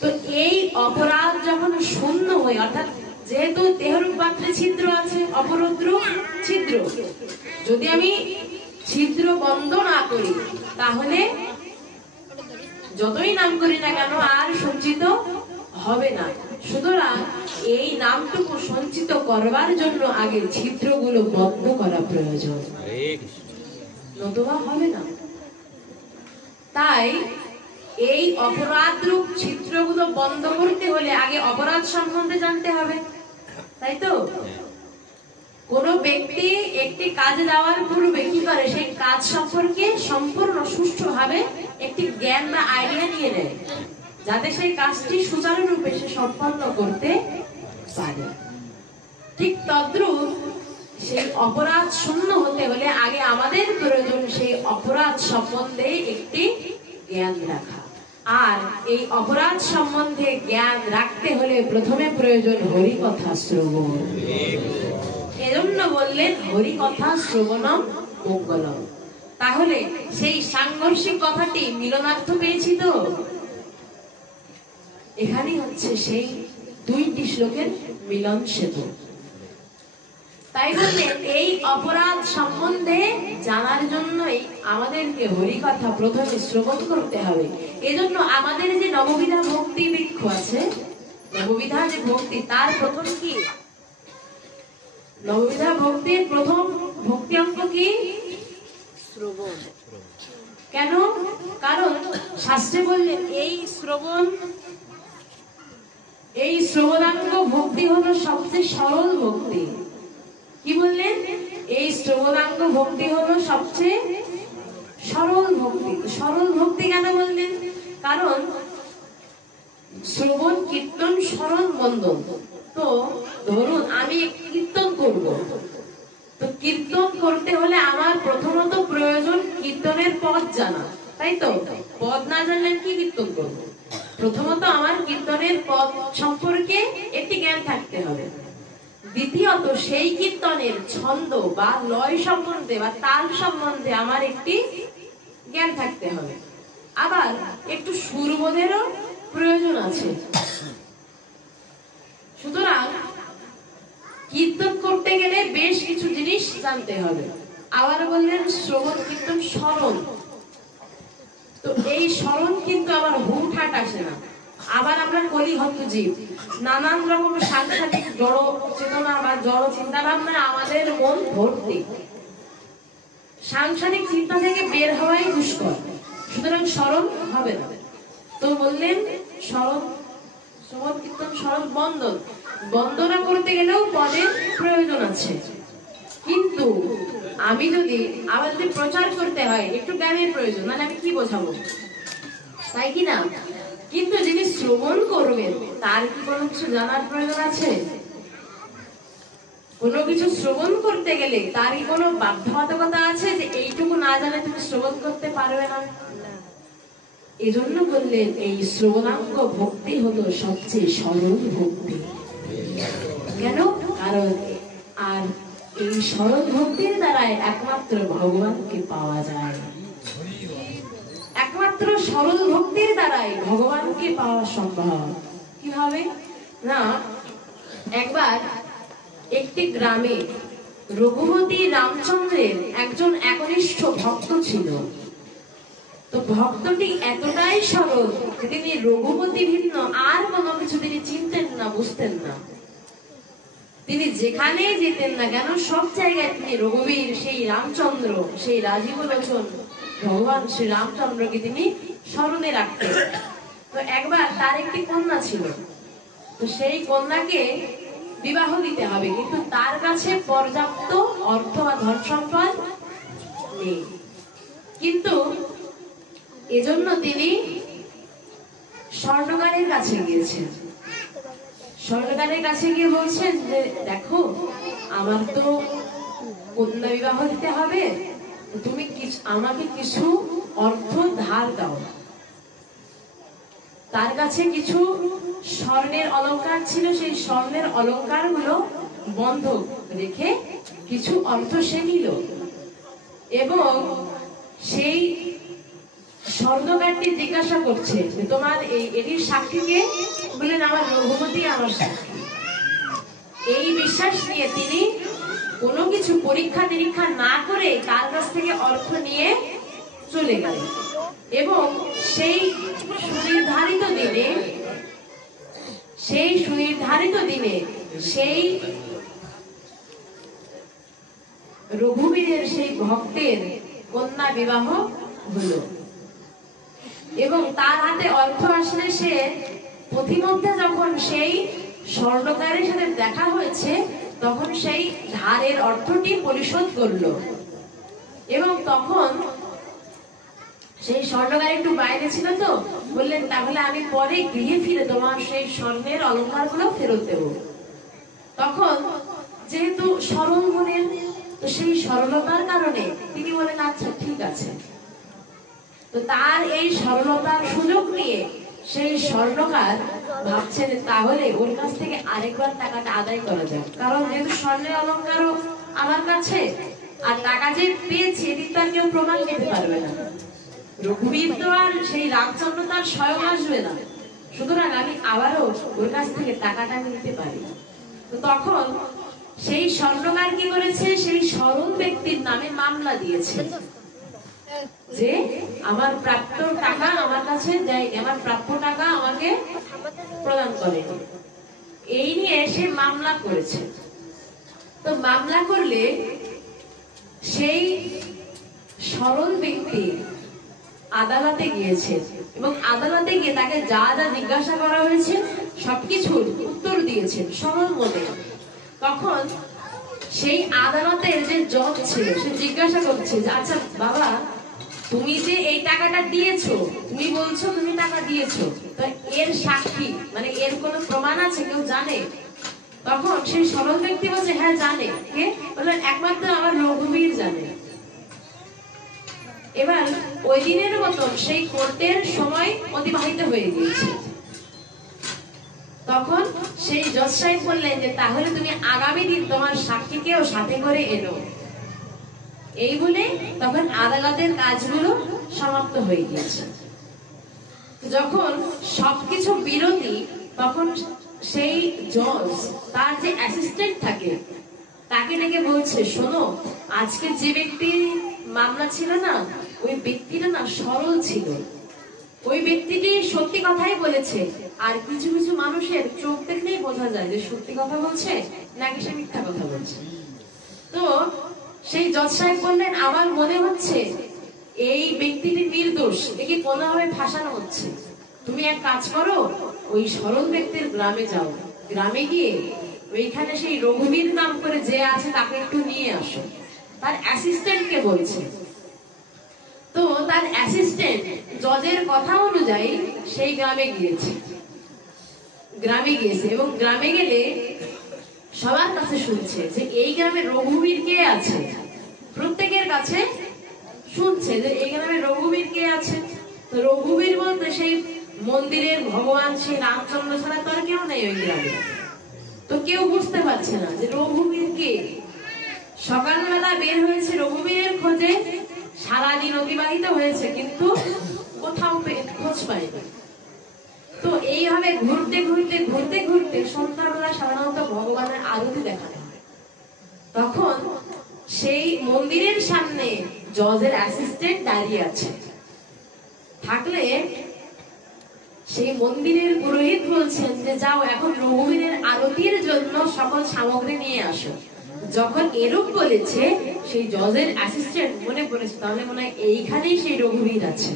তো এই অপরাধ যখন শূন্য হয়, অর্থাৎ যেহেতু দেহরূপ পাত্রে ছিদ্র আছে, অপরদ্র ছিদ্র, যদি আমি ছিদ্র বন্ধ না করি তাহলে যতই নাম করি না কেন আর সঞ্চিত হবে না। সুতরাং এই নামটুকু সঞ্চিত করবার জন্য আগে ছিদ্রগুলো বন্ধ করা প্রয়োজন, নতুবা হবে না। তাই এই অপরাধ রূপ ছিদ্রগুলো বন্ধ করতে হলে আগে অপরাধ সম্বন্ধে জানতে হবে, তাই তো? কোন ব্যক্তি একটি কাজে যাওয়ার পূর্বে কি করে, সেই কাজ সম্পর্কে সম্পূর্ণ সুষ্ঠুভাবে একটি জ্ঞান বা আইডিয়া নিয়ে নেয়, যাতে সেই কাজটি সুচারুরূপে সে সম্পন্ন করতে পারে। ঠিক তদ্রূপ সেই অপরাধ শূন্য হতে হলে আগে আমাদের প্রয়োজন সেই অপরাধ সম্বন্ধে একটি জ্ঞান রাখা। আর এই অপরাধ সম্বন্ধে জ্ঞান রাখতে হলে প্রথমে প্রয়োজন হরিকথা শ্রবণ। এজন্য বললেন হরিকথা শ্রবণম মঙ্গলম। তাহলে সেই সাংঘর্ষিক কথাটি মিলনার্থ পেয়েছি তো? এখানেই হচ্ছে সেই 2টি শ্লোকের মিলন সেতু। তাই বললেন এই অপরাধ সম্বন্ধে জানার জন্যই আমাদেরকে হরিকথা প্রথমে শ্রবণ করতে হবে। এজন্য আমাদের যে নববিধা ভক্তি বৃক্ষ আছে, নববিধা যে ভক্তি, তার প্রথম কি? নববিধা ভক্তির প্রথম ভক্তি অঙ্ক কি? শ্রবণ। কেন? কারণ শাস্ত্রে বললেন এই শ্রবণাঙ্গ ভক্তি হলো সবচেয়ে সরল ভক্তি। কি বললেন? এই শ্রবণাঙ্গ ভক্তি হলো সবচেয়ে সরল ভক্তি। সরল ভক্তি কেন বললেন? কারণ শ্রবণ কীর্তন সরল বন্ধন। তো ধরুন আমি কীর্তন করব, তো কীর্তন করতে হলে আমার প্রথমত প্রয়োজন কীর্তনের পদ জানা, তাই তো? পদ না জানলে কি কীর্তন করব? প্রথমত আমার কীর্তনের পদ সম্পর্কে একটি জ্ঞান থাকতে হবে। দ্বিতীয়ত সেই কীর্তনের ছন্দ বা লয় সম্বন্ধে বা তাল সম্বন্ধে আমার একটি জ্ঞান থাকতে হবে। আবার একটু সুরবোধেরও প্রয়োজন আছে। সুতরাং কীর্তন করতে গেলে বেশ কিছু জিনিস জানতে হবে। আবার বললেন শ্রবণ কীর্তন স্মরণ। তো এই স্মরণ কিন্তু আবার হুটহাট আসে না। আবার আমরা কলিহত জীব, নানান রকম সাংসারিক জড় চেতনা বা জড় চিন্তা ভাবনা আমাদের মন ভর্তি। সাংসারিক চিন্তা থেকে বের হওয়াই দুষ্কর, সুতরাং স্মরণ হবে না। তো বললেন স্মরণ, শ্রবণ কীর্তন স্মরণ বন্দন। বন্দনা করতে গেলেও পদের প্রয়োজন আছে, কিন্তু আমি যদি আবার যদি প্রচার করতে হয় একটু জ্ঞানের প্রয়োজন, মানে আমি কি বোঝাবো, তাই কি না? কিন্তু যিনি শ্রবণ করবেন তার কি কোনো কিছু জানার প্রয়োজন আছে? কোনো কিছু শ্রবণ করতে গেলে তার কি কোনো বাধ্যবাধকতা আছে যে এইটুকু না জানে তুমি শ্রবণ করতে পারবে না? এজন্য বললেন এই শ্রবণাঙ্গ ভক্তি হলো সবচেয়ে সরল ভক্তি। কেন? কারণ আর এই সরল ভক্তির দ্বারাই একমাত্র ভগবানকে পাওয়া যায়। একমাত্র সরল ভক্তির দ্বারাই ভগবানকে পাওয়া সম্ভব। কিভাবে না, একবার একটি গ্রামে রঘুপতি রামচন্দ্রের একজন একনিষ্ঠ ভক্ত ছিল। তো ভক্তটি এতটাই সরল যে তিনি রঘুপতি ভিন্ন আর কোনো কিছু তিনি চিনতেন না, বুঝতেন না। তিনি যেখানে যেতেন না কেন সব জায়গায় তিনি রঘুবীর সেই রামচন্দ্র, সেই রাজীব লোচন ভগবান শ্রী রামচন্দ্রকে তিনি স্মরণে রাখতেন। তো একবার তার একটি কন্যা ছিল, তো সেই কন্যাকে বিবাহ দিতে হবে, কিন্তু তার কাছে পর্যাপ্ত অর্থ বা ধন সম্পদ নেই। কিন্তু এজন্য তিনি স্বর্ণকারের কাছে গিয়েছেন। স্বর্ণকারের কাছে গিয়ে বলছেন যে দেখো আমার তো কন্যা বিবাহ দিতে হবে, তুমি আমাকে কিছু অর্থ ধার দাও। তার কাছে কিছু স্বর্ণের অলংকার ছিল, সেই স্বর্ণের অলংকার গুলো বন্ধক রেখে কিছু অর্থ সে নিল এবং সেই স্বর্ণকারটি জিজ্ঞাসা করছে যে তোমার এটির সাক্ষীকে? বললেন আমার রঘুপতি আমার সাক্ষী। এই বিশ্বাস নিয়ে তিনি কোনো কিছু পরীক্ষা নিরীক্ষা না করে তার কাছ থেকে অর্থ নিয়ে চলে গেলেন এবং সেই সুনির্ধারিত দিনে সেই রঘুবীরের সেই ভক্তের কন্যা বিবাহ হলো এবং তার হাতে অর্থ আসলে সে পথিমধ্যে যখন সেই স্বর্ণকারের সাথে দেখা হয়েছে তখন সেই ধারের অর্থটি পরিশোধ করলো এবং তখন সেই স্বর্ণকার একটু বাইরে ছিল তো বললেন তাহলে আমি পরে গৃহে ফিরে তোমার সেই স্বর্ণের অলংকার গুলো ফেরত দেব। তখন যেহেতু সরল মনের, তো সেই সরলতার কারণে তিনি বলেন আচ্ছা ঠিক আছে। তো তার এই সরলতার সুযোগ নিয়ে সেই স্বর্ণকার ভাবছেন তাহলে ওর কাছ থেকে আরেকবার টাকাটা আদায় করা যায়, কারণ যেহেতু স্বর্ণের অলংকারও আমার কাছে আর টাকা যে পেয়েছি এদিক তার কেউ প্রমাণ দিতে পারবে না। রঘুবীর তো আর সেই রামচন্দ্র তার স্বয়ং আসবে না, সুতরাং আমি আবারও ওর কাছ থেকে টাকাটা নিতে পারি। তো তখন সেই স্বর্ণকার কি করেছে, সেই সরল ব্যক্তির নামে মামলা দিয়েছে যে আমার প্রাপ্ত টাকা আমার কাছে দেয়, আমার প্রাপ্য টাকা আমাকে প্রদান করে। এই নিয়ে সে মামলা করেছে। তো মামলা করলে সেই সরল ব্যক্তি আদালতে গিয়েছে এবং আদালতে গিয়ে তাকে যা যা জিজ্ঞাসা করা হয়েছে সবকিছুর উত্তর দিয়েছেন সরল মনে। তখন সেই আদালতের যে জজ ছিল সে জিজ্ঞাসা করছে যে আচ্ছা বাবা, তুমি যে এই টাকাটা দিয়েছো, তুমি বলছো তুমি টাকা দিয়েছো, তো এর সাক্ষী মানে এর কোনো প্রমাণ আছে, কেউ জানে? তখন সেই সরল ব্যক্তি বলছে হ্যাঁ জানে। কে? বললেন একমাত্র আমার রঘুবীর জানে। এবার ওই দিনের মতন সেই কোর্টের সময় অতিবাহিত হয়ে গিয়েছে। তখন সেই জজ সাহেব বললেন যে তাহলে তুমি আগামী দিন তোমার সাক্ষীকেও সাথে করে এনো। এই বলে তখন আদালতের কাজগুলো সমাপ্ত হয়ে গিয়েছে। যখন সবকিছু বিরতি, তখন সেই জজ তার যে অ্যাসিস্ট্যান্ট থাকে তাকে ডেকে বলছে শোনো, আজকে যে ব্যক্তির মামলা ছিল না, ওই ব্যক্তিটা না সরল ছিল, ওই ব্যক্তিটি সত্যি কথাই বলেছে। আর কিছু কিছু মানুষের চোখ দেখলেই বোঝা যায় যে সত্যি কথা বলছে নাকি সে মিথ্যা কথা বলছে। তো সেই জজ সাহেব বললেন আমার মনে হচ্ছে এই ব্যক্তিটি নির্দোষ, একে কোনোভাবে ফাঁসানো হচ্ছে। তুমি এক কাজ করো, ওই সরল ব্যক্তির গ্রামে যাও, গ্রামে গিয়ে ওইখানে সেই রঘুবীর নাম করে যে আছে তাকে একটু নিয়ে আসো। তার অ্যাসিস্ট্যান্টকে বলছে। তো তার অ্যাসিস্ট্যান্ট জজের কথা অনুযায়ী সেই গ্রামে গিয়েছে এবং গ্রামে গেলে সবার কাছে শুনছে যে এই গ্রামে রঘুবীর কে আছে। প্রত্যেকের কাছে শুনছে যে এই গ্রামে রঘুবীর কে আছে। তো রঘুবীর বলতে সেই মন্দিরের ভগবান সেই রামচন্দ্র ছাড়া তো আর কেউ নেই ওই গ্রামে। তো কেউ বুঝতে পারছে না যে রঘুবীর কে। সকালবেলা বের হয়েছে রঘুবীরের খোঁজে, সারাদিন অতিবাহিত হয়েছে কিন্তু কোথাও খোঁজ পায়নি। তো এইভাবে ঘুরতে ঘুরতে ঘুরতে ঘুরতে সন্ধ্যাবেলা সাধারণত ভগবানের আরতি দেখানো হয়। তখন সেই মন্দিরের সামনে জজের অ্যাসিস্ট্যান্ট দাঁড়িয়ে আছে। থাকলে সেই মন্দিরের পুরোহিত বলছেন যে যাও এখন রঘুবীরের আরতির জন্য সকল সামগ্রী নিয়ে আসো। যখন এরূপ বলেছে সেই জজের অ্যাসিস্ট্যান্ট মনে পড়েছে তাহলে মনে হয় এইখানেই সেই রঘুবীর আছে,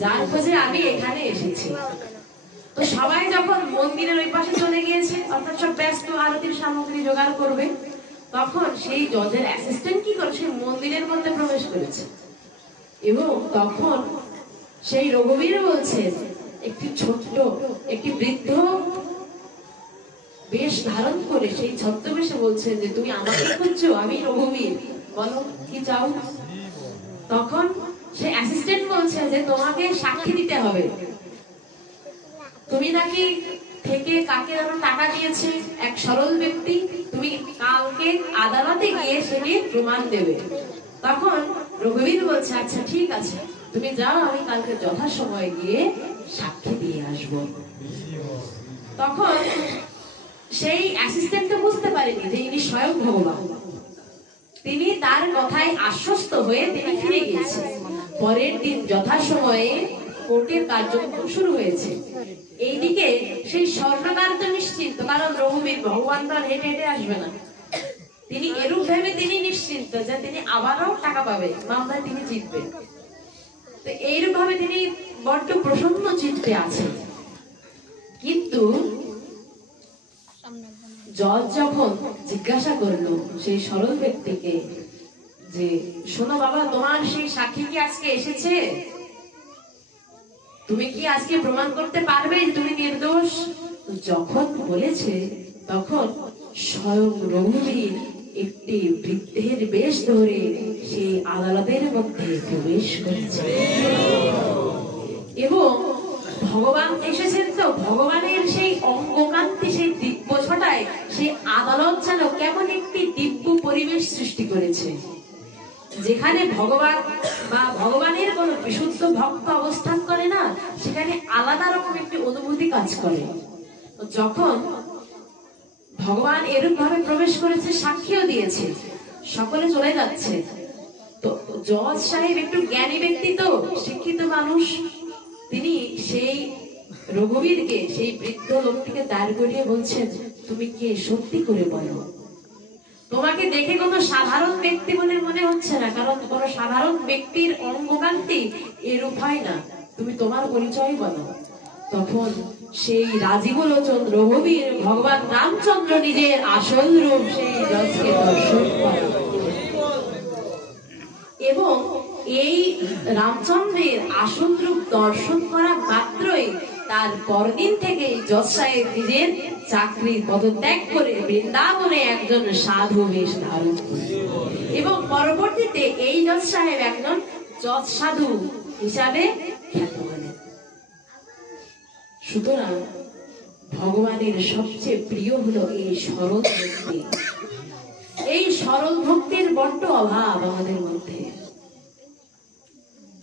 যার খোঁজে আমি এখানে এসেছি। তো সবাই যখন মন্দিরের ওই পাশে চলে গিয়েছে, অর্থাৎ সব ব্যস্ত আরতির সামগ্রী জোগাড় করবে, তখন সেই জজের অ্যাসিস্ট্যান্ট কি করে সেই মন্দিরের মধ্যে প্রবেশ করেছে এবং তখন সেই রঘুবীর বলছে একটি ছোট্ট একটি বৃদ্ধ বেশ ধারণ করে সেই ছদ্মবেশে বলছে যে তুমি আমাকে খুঁজছো, আমি রঘুবীর, বলো কি চাও। তখন সে অ্যাসিস্ট্যান্ট বলছে যে তোমাকে সাক্ষী দিতে হবে, তুমি নাকি থেকে কাকে যেন টাকা দিয়েছে এক সরল ব্যক্তি, তুমি কালকে আদালতে গিয়ে সেটি প্রমাণ দেবে। তখন রঘুবীর বলছে আচ্ছা ঠিক আছে, তুমি যাও, আমি কালকে যথাসময়ে গিয়ে সাক্ষী দিয়ে আসবো। তখন সেই অ্যাসিস্ট্যান্ট বুঝতে পারেনি যে ইনি স্বয়ং ভগবান। তিনি তার কথায় আশ্বস্ত হয়ে তিনি ফিরে গিয়েছেন। পরের দিন যথাসময়ে কোর্টের কার্যক্রম শুরু হয়েছে। এইদিকে সেই স্বর্ণকার তো নিশ্চিন্ত, কারণ রঘুবীর ভগবান তো হেঁটে হেঁটে আসবে না। তিনি এরূপ ভেবে তিনি নিশ্চিন্ত যে তিনি আবারও টাকা পাবে, মামলায় তিনি জিতবে। তো এইরূপ ভাবে তিনি বড্ড প্রসন্ন চিত্তে আছেন। কিন্তু জজ যখন জিজ্ঞাসা করলো সেই সরল ব্যক্তিকে যে শোনো বাবা, তোমার সেই সাক্ষী কি আজকে এসেছে? তুমি কি আজকে প্রমাণ করতে পারবে যে তুমি নির্দোষ? যখন বলেছে তখন স্বয়ং রঘুবীর একটি বৃদ্ধের বেশ ধরে সেই আদালতের মধ্যে প্রবেশ করেছে এবং ভগবান এসেছেন। তো ভগবানের সেই অঙ্গকান্তি, সেই দিব্য ছটায় সেই আদালত যেন কেমন একটি দিব্য পরিবেশ সৃষ্টি করেছে, যেখানে ভগবান বা ভগবানের কোন বিশুদ্ধ ভক্ত অবস্থান করে না, সেখানে আলাদা রকম একটি অনুভূতি কাজ করে। যখন ভগবান এরূপ ভাবে প্রবেশ করেছে, সাক্ষীও দিয়েছে, সকলে চলে যাচ্ছে, তো জজ সাহেব একটু জ্ঞানী ব্যক্তি, তো শিক্ষিত মানুষ, তিনি সেই রঘুবীরকে, সেই বৃদ্ধ লোকটিকে দাঁড় করিয়ে বলছেন তুমি কে, সত্যি করে বলো। তোমাকে দেখে কোনো সাধারণ ব্যক্তি বলে মনে হচ্ছে না, কারণ কোনো সাধারণ ব্যক্তির অঙ্গকান্তি এরূপ হয় না, তুমি তোমার পরিচয় বলো। তখন সেই রাজীব লোচন রঘুবীর ভগবান রামচন্দ্র নিজের আসল রূপ সেই জজকে দর্শন করে এবং এই রামচন্দ্রের আসল রূপ দর্শন করা মাত্রই তার পরদিন থেকে জজ সাহেব নিজের চাকরির পদত্যাগ করে বৃন্দাবনে একজন সাধু বেশ ধারণ করে এবং পরবর্তীতে এই জজ সাহেব একজন জজ সাধু হিসাবে খ্যাত হলেন। সুতরাং ভগবানের সবচেয়ে প্রিয় হলো এই সরল ভক্তি। এই সরল ভক্তির বড্ড অভাব আমাদের মধ্যে,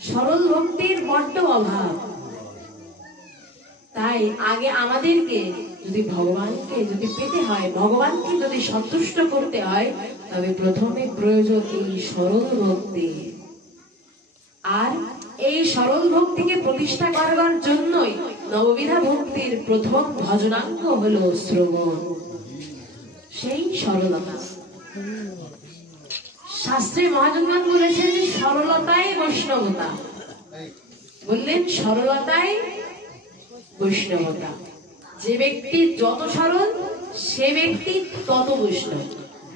সরল ভক্তির বড্ড অভাব। তাই আগে আমাদেরকে যদি ভগবানকে যদি পেতে হয়, ভগবানকে যদি সন্তুষ্ট করতে হয়, তবে প্রথমে প্রয়োজন এই সরল ভক্তি। আর এই সরল ভক্তিকে প্রতিষ্ঠা করবার জন্যই নববিধা ভক্তির প্রথম ভজনাঙ্গ হলো শ্রবণ, সেই সরলতা। শাস্ত্রে মহাজনগণ বলেছেন যে সরলতাই বৈষ্ণবতা, বললেন সরলতাই বৈষ্ণবতা। যে ব্যক্তি যত সরল সে ব্যক্তি তত বৈষ্ণব,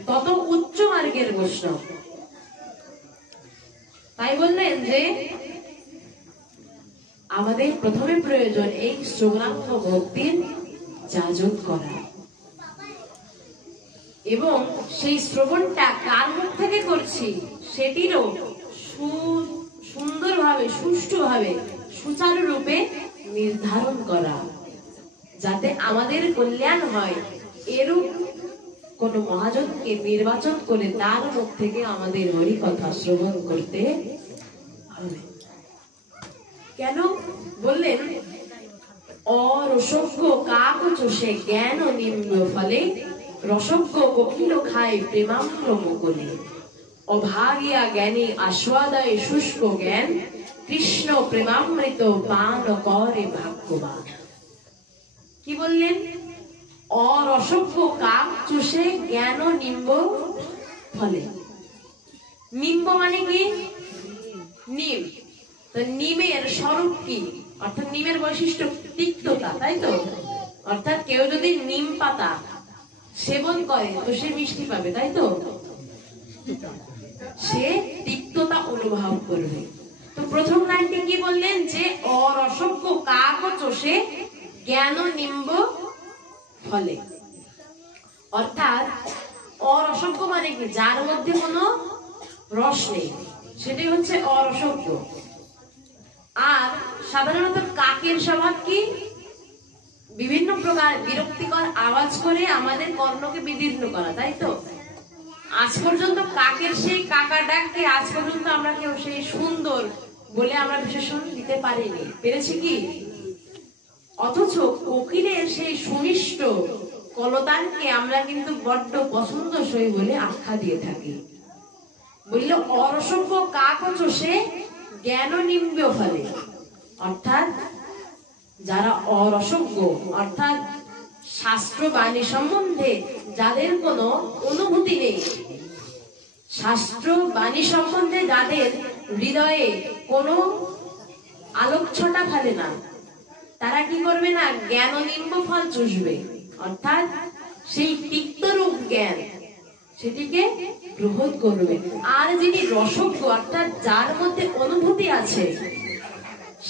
তত উচ্চ মার্গের বৈষ্ণব। তাই বললেন যে আমাদের প্রথমে প্রয়োজন এই শ্রবণাঙ্গ ভক্তির যাজন করা এবং সেই শ্রবণটা কার মুখ থেকে করছি সেটিরও সুন্দরভাবে, সুষ্ঠুভাবে, সুচারু রূপে নির্ধারণ করা, যাতে আমাদের কল্যাণ হয়। এরূপ কোন মহাজনকে নির্বাচন করে তার মুখ থেকে আমাদের হরি কথা শ্রবণ করতে হবে। কেন বললেন অরসজ্ঞ কাক চষে জ্ঞান নিম্ন ফলে, রসজ্ঞ কোকিল খায় প্রেমাম্র মুকুলে, অভাগিয়া জ্ঞানী আস্বাদয় শুষ্ক জ্ঞান, কৃষ্ণ প্রেমামৃত পান করে ভাগ্যবান। কি বললেন? অরসজ্ঞ কাক চষে জ্ঞান নিম্ব ফলে। নিম্ব মানে কি? নিম। তো নিমের স্বরূপ কি? অর্থাৎ নিমের বৈশিষ্ট্য তিক্ততা, তাই তো? অর্থাৎ কেউ যদি নিম পাতা সেবন করে তো সে মিষ্টি পাবে, তাই তো? সে তিক্ততা অনুভব করবে। তো প্রথম লাইনটি কি বললেন? যে অরসজ্ঞ কাক চষে জ্ঞান নিম্ব ফলে। অর্থাৎ অরসজ্ঞ মানে কি? যার মধ্যে কোনো রস নেই, সেটি হচ্ছে অরসজ্ঞ। আর সাধারণত কাকের স্বভাব কি? বিভিন্ন প্রকার বিরক্তিকর আওয়াজ করে আমাদের কর্ণকে বিদীর্ণ করা, তাই তো? আজ পর্যন্ত কাকের সেই কাকা ডাককে আজ পর্যন্ত আমরা কেউ সেই সুন্দর বলে আমরা বিশেষণ দিতে পারিনি, পেরেছি কি? অথচ কোকিলের সেই সুমিষ্ট কলতানকে আমরা কিন্তু বড্ড পছন্দসই বলে আখ্যা দিয়ে থাকি। বলল অরসজ্ঞ কাক চষে জ্ঞান নিম্ব ফলে, অর্থাৎ যারা অরসজ্ঞ, অর্থাৎ শাস্ত্র বাণী সম্বন্ধে যাদের কোনো অনুভূতি নেই, শাস্ত্র বাণী সম্বন্ধে যাদের হৃদয়ে কোনো আলোকছটা ফেলে না, তারা কি করবে না? জ্ঞান নিম্ব ফল চুষবে, অর্থাৎ সেই তিক্তরূপ জ্ঞান সেটিকে গ্রহণ করবে। আর যিনি রসজ্ঞ, অর্থাৎ যার মধ্যে অনুভূতি আছে,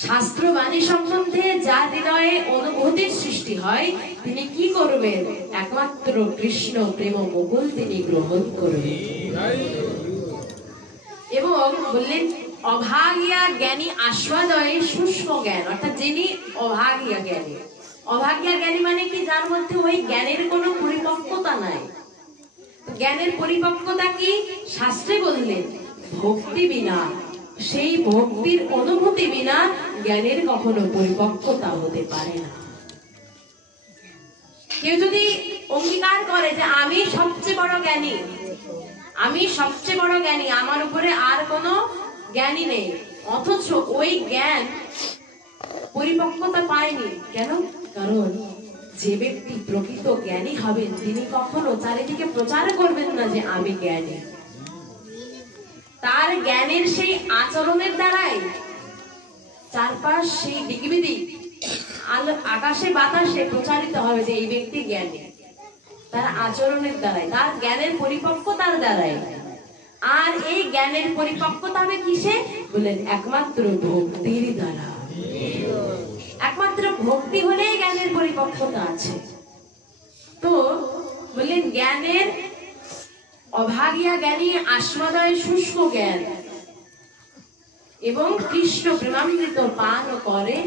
শাস্ত্র বাণী সম্বন্ধে যার হৃদয়ে অনুভূতির সৃষ্টি হয়, তিনি কি করবেন? একমাত্র কৃষ্ণ প্রেম মুকুল তিনি গ্রহণ করবেন। এবং বললেন অভাগিয়া জ্ঞানী আস্বাদয়ে শুষ্ক জ্ঞান, অর্থাৎ যিনি অভাগিয়া জ্ঞানী। অভাগিয়া জ্ঞানী মানে কি? যার মধ্যে ওই জ্ঞানের কোনো পরিপক্কতা নাই। জ্ঞানের পরিপক্কতা কি? শাস্ত্রে বললেন ভক্তি বিনা, সেই ভক্তির অনুভূতি বিনা জ্ঞানের কখনো পরিপক্কতা হতে পারে না। কেউ যদি অঙ্গীকার করে যে আমি সবচেয়ে বড় জ্ঞানী, আমি সবচেয়ে বড় জ্ঞানী, আমার উপরে আর কোনো জ্ঞানী নেই, অথচ ওই জ্ঞান পরিপক্কতা পায়নি, কেন? কারণ যে ব্যক্তি প্রকৃত জ্ঞানী হবেন তিনি কখনো চারিদিকে প্রচার করবেন না যে আমি জ্ঞানী। তার জ্ঞানের সেই আচরণের দ্বারাই চারপাশ সেই দিগবিদিক আকাশে বাতাসে প্রচারিত হবে যে এই ব্যক্তি জ্ঞানী, তার আচরণের দ্বারাই, তার জ্ঞানের পরিপক্কতার দ্বারাই। আর এই জ্ঞানের পরিপক্কতা হবে কিসে? বলেন একমাত্র ভক্তির দ্বারা। একমাত্র ভক্তি হলেই জ্ঞানের পরিপক্কতা আছে। তো বললেন জ্ঞানের অভাগিয়া জ্ঞানী আস্বাদয়ে শুষ্ক জ্ঞান এবং কৃষ্ণ প্রেমামৃত পান করে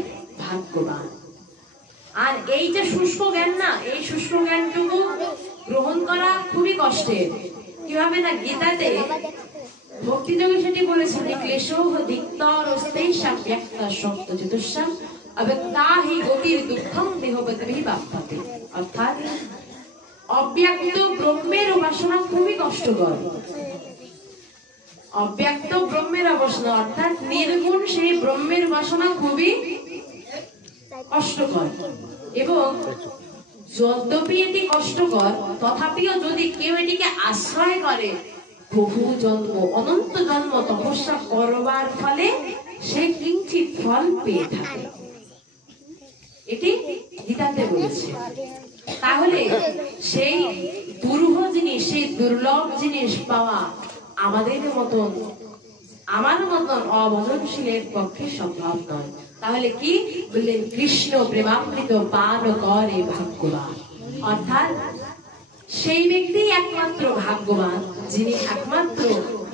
ভাগ্যবান। আর এই যে শুষ্ক জ্ঞান না, এই শুষ্ক জ্ঞানটুকু গ্রহণ করা খুবই কষ্টের। কিভাবে না? গীতাতে ভক্তিযোগী সেটি বলেছেন ক্লেশোহ দিক্তর অস্তেষাম ব্যক্তা শক্ত চতুষ্যাম অব্যক্তাহি গতির দুঃখম দেহবদ্ভিঃ বাপ্যতে, অর্থাৎ অব্যক্ত ব্রহ্মের উপাসনা খুবই কষ্টকর। অব্যক্ত ব্রহ্মের উপাসনা অর্থাৎ নির্গুণ সেই ব্রহ্মের উপাসনা খুবই কষ্টকর। এবং যদ্যপি এটি কষ্টকর, তথাপিও যদি কেউ এটিকে আশ্রয় করে, বহু জন্ম, অনন্ত জন্ম তপস্যা করবার ফলে সে কিঞ্চিৎ ফল পেয়ে থাকে, এটি গীতাতে বলেছে। তাহলে সেই দুরূহ জিনিস, সেই দুর্লভ জিনিস পাওয়া আমাদের মতন, আমার মতন অভজনশীলের পক্ষে সম্ভব নয়। তাহলে কি বললেন? কৃষ্ণ প্রেমামৃত পান করে ভাগ্যবান, অর্থাৎ সেই ব্যক্তি একমাত্র ভাগ্যবান যিনি একমাত্র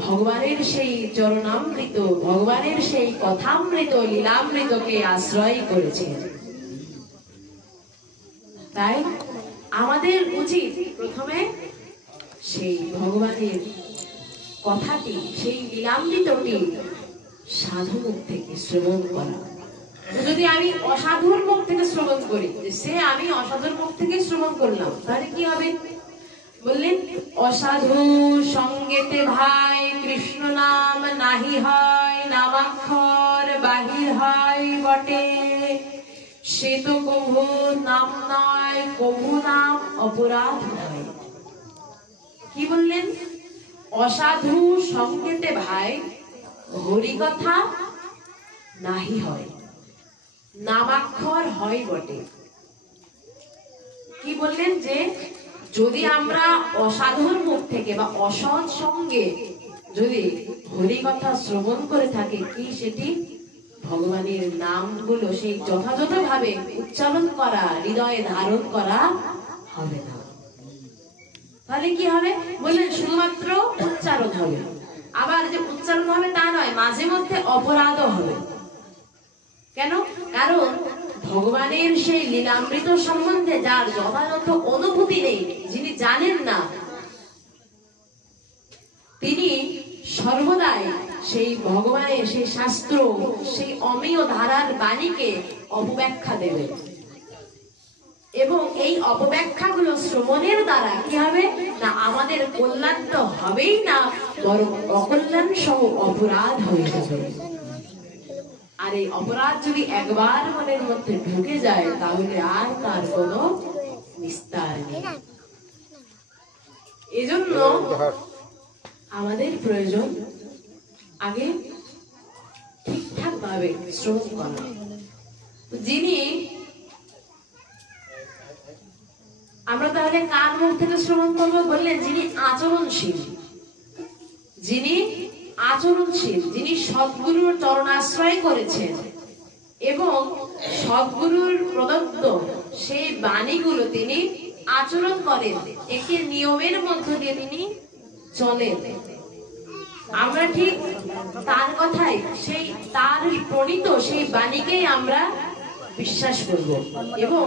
ভগবানের সেই চরণামৃত, ভগবানের সেই কথামৃত, লীলামৃতকে আশ্রয় করেছেন। তাই আমাদের উচিত প্রথমে সেই ভগবানের কথাটি, সেই লীলামৃতটি সাধু মুখ থেকে শ্রবণ করা। যদি আমি অসাধুর মুখ থেকে শ্রবণ করি, সে আমি অসাধুর মুখ থেকে শ্রবণ করলাম, তাহলে কি হবে? বললেন অসাধু সঙ্গেতে ভাই কৃষ্ণ নাম নাহি হয়, নামাক্ষর বাহির হয় বটে, সে তো কভু নাম নয়, কভু নাম অপরাধ নয়। কি বললেন? অসাধু সঙ্গেতে ভাই হরি কথা নাহি হয়, নামাক্ষর হয় বটে। কি বললেন? যে যদি আমরা অসাধুর মুখ থেকে বা অসৎ সঙ্গে যদি হরি কথা শ্রবণ করে থাকি, কি সেটি ভগবানের নামগুলো সেই যথাযথভাবে উচ্চারণ করা, হৃদয়ে ধারণ করা হবে না। তাহলে কি হবে? বললেন শুধুমাত্র উচ্চারণ হবে, আবার যে উচ্চারণ হবে তা নয়, মাঝে মধ্যে অপরাধও হবে। কেন? কারণ ভগবানের সেই লীলামৃত সম্বন্ধে যার যথাযথ অনুভূতি নেই, যিনি জানেন না, তিনি সর্বদাই সেই ভগবানের সেই শাস্ত্র, সেই অমেয় ধারার বাণীকে অপব্যাখ্যা দেবে। এবং এই অপব্যাখ্যাগুলো শ্রবণের দ্বারা কি হবে না, আমাদের কল্যাণ তো হবেই না, বরং অকল্যাণ সহ অপরাধ হয়ে যাবে। আর এই অপরাধ যদি একবার মনের মধ্যে ঢুকে যায়, তাহলে আর তার কোনো বিস্তার নেই। এজন্য আমাদের প্রয়োজন আগে ঠিকঠাক ভাবে শ্রবণ করা। যিনি, আমরা তাহলে কার মুখ থেকে শ্রবণ করবো বললেন? যিনি আচরণশীল, যিনি আচরণশীল, যিনি সদ্গুরুর চরণাশ্রয় করেছেন এবং সদ্গুরুর প্রদত্ত সেই বাণীগুলো তিনি আচরণ করেন, একটি নিয়মের মধ্য দিয়ে তিনি চলেন। আমরা ঠিক তার কথাই, সেই তার প্রণীত সেই বাণীকেই আমরা বিশ্বাস করব এবং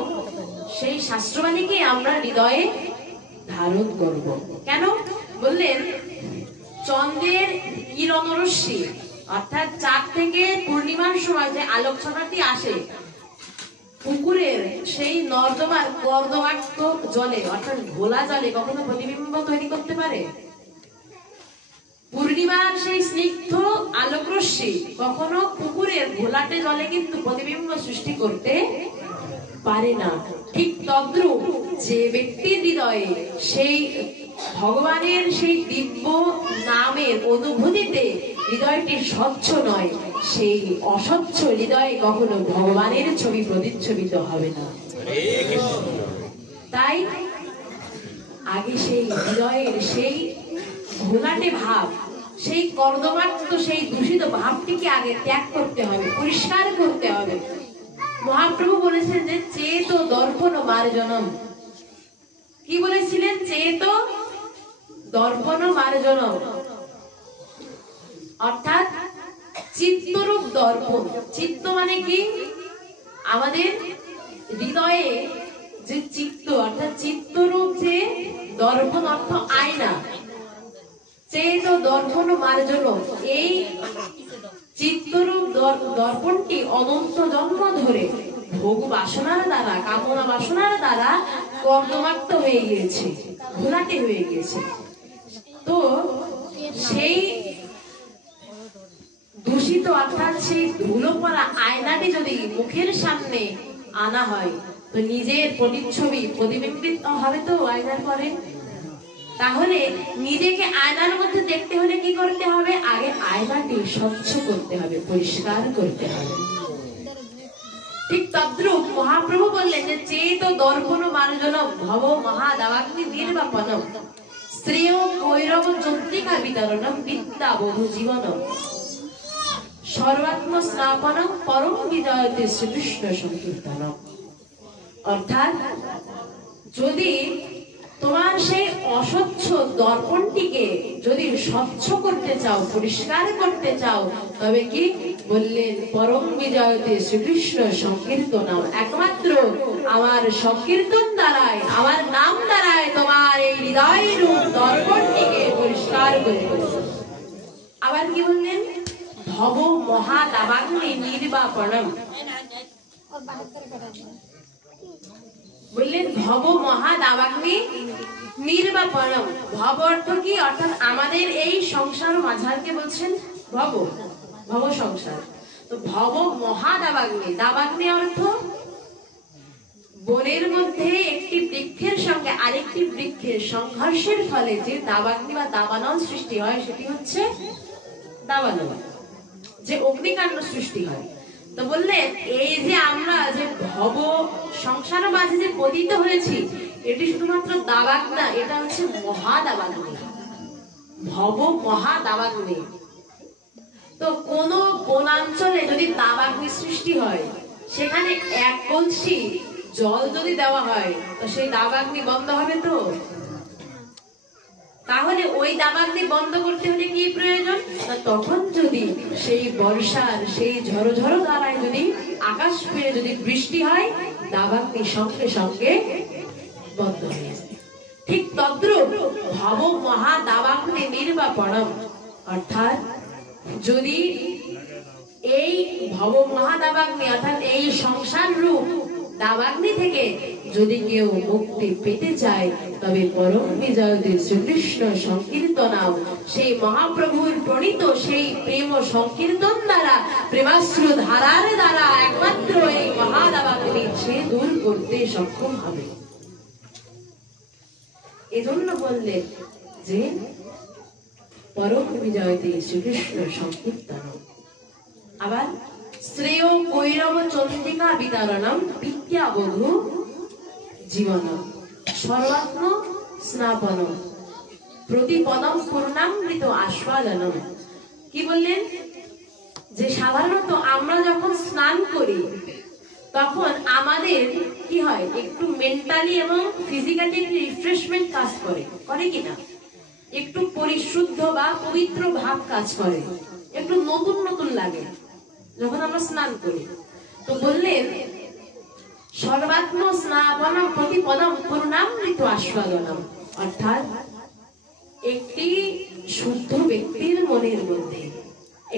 সেই শাস্ত্রবাণীকে আমরা হৃদয়ে ধারণ করব। কেন বললেন? চন্দ্রের কিরণরশ্মি, অর্থাৎ চাঁদ থেকে পূর্ণিমার সময় যে আলোক ছটাটি আসে, পুকুরের সেই নর্দমার কর্দমাক্ত জলে অর্থাৎ ঘোলা জলে কখনো প্রতিবিম্ব তৈরি করতে পারে? পূর্ণিমার সেই স্নিগ্ধ আলোক রশ্মি কখনো পুকুরের ঘোলাটে জলে কিন্তু প্রতিবিম্ব সৃষ্টি করতে পারে না। ঠিক তদ্রূপ যে ব্যক্তির হৃদয়ে সেই ভগবানের সেই দিব্য নামের অনুভূতিতে হৃদয়টি স্বচ্ছ নয়, সেই অস্বচ্ছ হৃদয়ে কখনো ভগবানের ছবি প্রতিচ্ছবিত হবে না। তাই আগে সেই হৃদয়ের সেই ঘোলাটে ভাব, সেই কর্দমাক্ত সেই দূষিত ভাবটিকে আগে ত্যাগ করতে হবে, পরিষ্কার করতে হবে। মহাপ্রভু বলেছেন যে চেত দর্পণ মার্জনম। কি বলেছিলেন? চেত দর্পণ মার্জনম, অর্থাৎ চিত্তরূপ দর্পণ। চিত্ত মানে কি? আমাদের হৃদয়ে যে চিত্ত, অর্থাৎ চিত্তরূপ যে দর্পণ অর্থ আয়না। চেত দর্পণ মার্জনম, এই চিত্তরূপ দর্পণটি অনন্ত জন্ম ধরে ভোগ বাসনার দ্বারা, কামনা বাসনার দ্বারা কর্দমাক্ত হয়ে গিয়েছে, ঘোলাটে হয়ে গিয়েছে। তো সেই দূষিত অর্থাৎ সেই ধুলো পড়া আয়নাটি যদি মুখের সামনে আনা হয়, তো নিজের প্রতিচ্ছবি প্রতিবিম্বিত হবে তো আয়নার পরে। তাহলে নিজেকে আয়নার মধ্যে দেখতে হলে কি করতে হবে? আগে আয়নাটি স্বচ্ছ করতে হবে, পরিষ্কার করতে হবে। ঠিক তদ্রূপ মহাপ্রভু বললেন যে চেত দর্পণ মার্জনম ভব মহাদাবাগ্নি নির্বাপনম শ্রেয় কৈরব চন্দ্রিকা বিতরণম বিদ্যা বহু জীবনম সর্বাত্ম স্নাপনম পরম বিজয়তে শ্রীকৃষ্ণ সংকীর্তনম। অর্থাৎ যদি তোমার সেই অস্বচ্ছ দর্পণটিকে যদি স্বচ্ছ করতে চাও, পরিষ্কার করতে চাও, তবে কি বললেন? পরম বিজয়তে শ্রীকৃষ্ণ সংকীর্তনম, একমাত্র আমার সংকীর্তন দ্বারাই, আমার নাম দ্বারাই তোমার এই হৃদয় রূপ দর্পণটিকে পরিষ্কার করতে। আবার কি বললেন? ভব মহাদাবাগ্নি নির্বাপনম, বললেন ভব মহাদাবাগ্নি নির্বাপনম। ভব অর্থ কি? অর্থাৎ আমাদের এই সংসার মাঝারকে বলছেন ভব, ভব সংসার। তো ভব মহাদাবাগ্নি, দাবাগ্নি অর্থ বনের মধ্যে একটি বৃক্ষের সঙ্গে আরেকটি বৃক্ষের সংঘর্ষের ফলে যে দাবাগ্নি বা দাবানল সৃষ্টি হয়, সেটি হচ্ছে দাবানল, যে অগ্নিকাণ্ড সৃষ্টি হয়। তো বললেন এই যে আমরা যে ভব সংসার মাঝে যে পতিত হয়েছি, এটি শুধুমাত্র দাবাগ না, এটা হচ্ছে মহাদাবাগ্নি, ভব মহাদাবাগ্নি। তো কোন বনাঞ্চলে যদি দাবাগ্নি সৃষ্টি হয়, সেখানে এক কলসি জল যদি দেওয়া হয়, তো সেই দাবাগ্নি বন্ধ হবে তো? তাহলে ওই দাবাগ্নি বন্ধ করতে হলে কি প্রয়োজন? না তখন যদি সেই বর্ষার সেই ঝড়ো ঝড়ো ধারায় যদি আকাশ ফিরে যদি বৃষ্টি হয়, দাবাগ্নি সঙ্গে সঙ্গে বন্ধ হয়ে যায়। ঠিক তদ্রূপ ভব মহা দাবাগ্নি নির্বাপনম, অর্থাৎ যদি এই ভব মহা দাবাগ্নি অর্থাৎ এই সংসার রূপ দাবাগ্নি থেকে যদি কেউ মুক্তি পেতে চায়, তবে পরম বিজয়তে শ্রীকৃষ্ণ সংকীর্তনাও, সেই মহাপ্রভুর প্রণীত সেই প্রেম সংকীর্তন দ্বারা, প্রেমাশ্রু ধারার দ্বারা একমাত্র এই মহাদাবাগ্নি সে দূর করতে সক্ষম হবে। এজন্য বললেন যে পরম বিজয়তে শ্রীকৃষ্ণ সংকীর্তন। আবার শ্রেয় কৈরব চন্দ্রিকা বিতারণম বিদ্যাবধূ জীবনম সর্বাত্ম স্নাপনম প্রতিপদম পূর্ণামৃত আস্বাদনম। কি বললেন? যে সাধারণত আমরা যখন স্নান করি তখন আমাদের কি হয়, একটু মেন্টালি এবং ফিজিক্যালি রিফ্রেশমেন্ট কাজ করে, করে কিনা? একটু পরিশুদ্ধ বা পবিত্র ভাব কাজ করে, একটু নতুন নতুন লাগে যখন আমরা স্নান করি। তো বললেন সর্বাত্ম স্নাপনম প্রতিপদম পূর্ণামৃত আস্বাদনম, অর্থাৎ একটি শুদ্ধ ব্যক্তির মনের মধ্যে,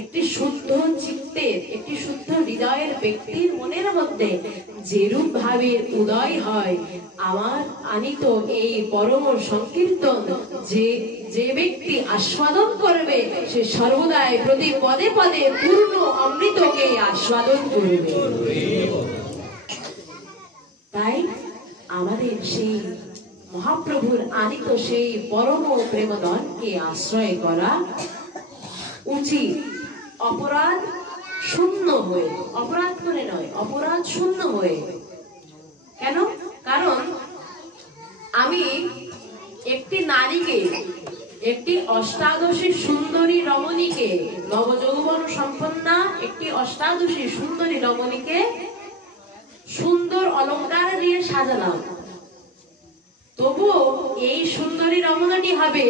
একটি শুদ্ধ চিত্তের, একটি শুদ্ধ হৃদয়ের ব্যক্তির মনের মধ্যে যেরূপ ভাবের উদয় হয়, আমার আনিত এই পরম সংকীর্তন যে ব্যক্তি আস্বাদন করবে, সে সর্বদাই প্রতি পদে পদে পূর্ণ অমৃতকে আস্বাদন করবে। তাই আমাদের সেই মহাপ্রভুর আনিত সেই পরম প্রেমধনকে আশ্রয় করা উচিত, অপরাধ শূন্য হয়ে, অপরাধ করে নয়, অপরাধ শূন্য হয়ে। কেন? কারণ আমি একটি নারীকে, একটি অষ্টাদশী সুন্দরী রমণীকে, নবযৌবন সম্পন্না একটি অষ্টাদশী সুন্দরী রমণীকে সুন্দর অলঙ্কার দিয়ে সাজালাম, তবুও এই সুন্দরী রমণীটি হবে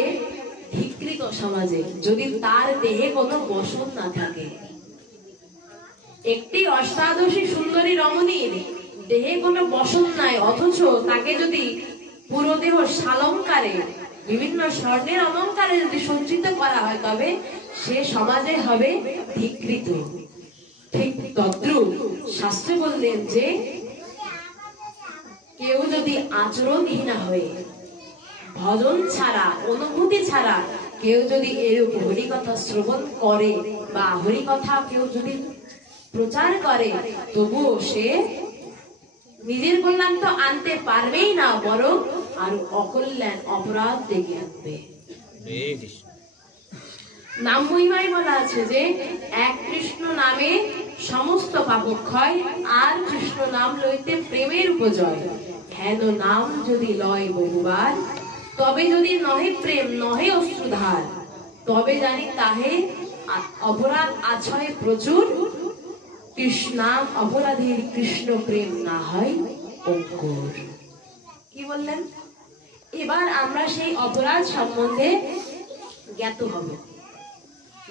ধিকৃত সমাজে যদি তার দেহে কোনো বসন না থাকে। একটি অষ্টাদশী সুন্দরী রমণীর দেহে কোনো বসন নাই, অথচ তাকে যদি পুরো দেহ সালঙ্কারে, বিভিন্ন স্বর্ণের অলঙ্কারে যদি সজ্জিত করা হয়, তবে সে সমাজে হবে ধিকৃত। ঠিক তদ্রূপ শাস্ত্রে বললেন যে কেউ যদি আচরণহীনা হয়ে, ভজন ছাড়া, অনুভূতি ছাড়া কেউ যদি এরূপ হরিকথা শ্রবণ করে বা হরিকথা কেউ যদি প্রচার করে, তবুও সে নিজের কল্যাণ তো আনতে পারবেই না, বরং আর অকল্যাণ অপরাধ ডেকে আনবে। নাম মহিমায় বলা আছে যে এক কৃষ্ণ নামে সমস্ত পাপক্ষয়, আর কৃষ্ণ নাম লইতে প্রেমের উপজয়। হেন নাম যদি লয় বহুবার, তবে যদি নহে প্রেম নহে অশ্রুধার, তবে জানি তাহে অপরাধ আছয় প্রচুর। কৃষ্ণাম অপরাধীর কৃষ্ণ প্রেম না হয় অঙ্কুর। কি বললেন? এবার আমরা সেই অপরাধ সম্বন্ধে জ্ঞাত হব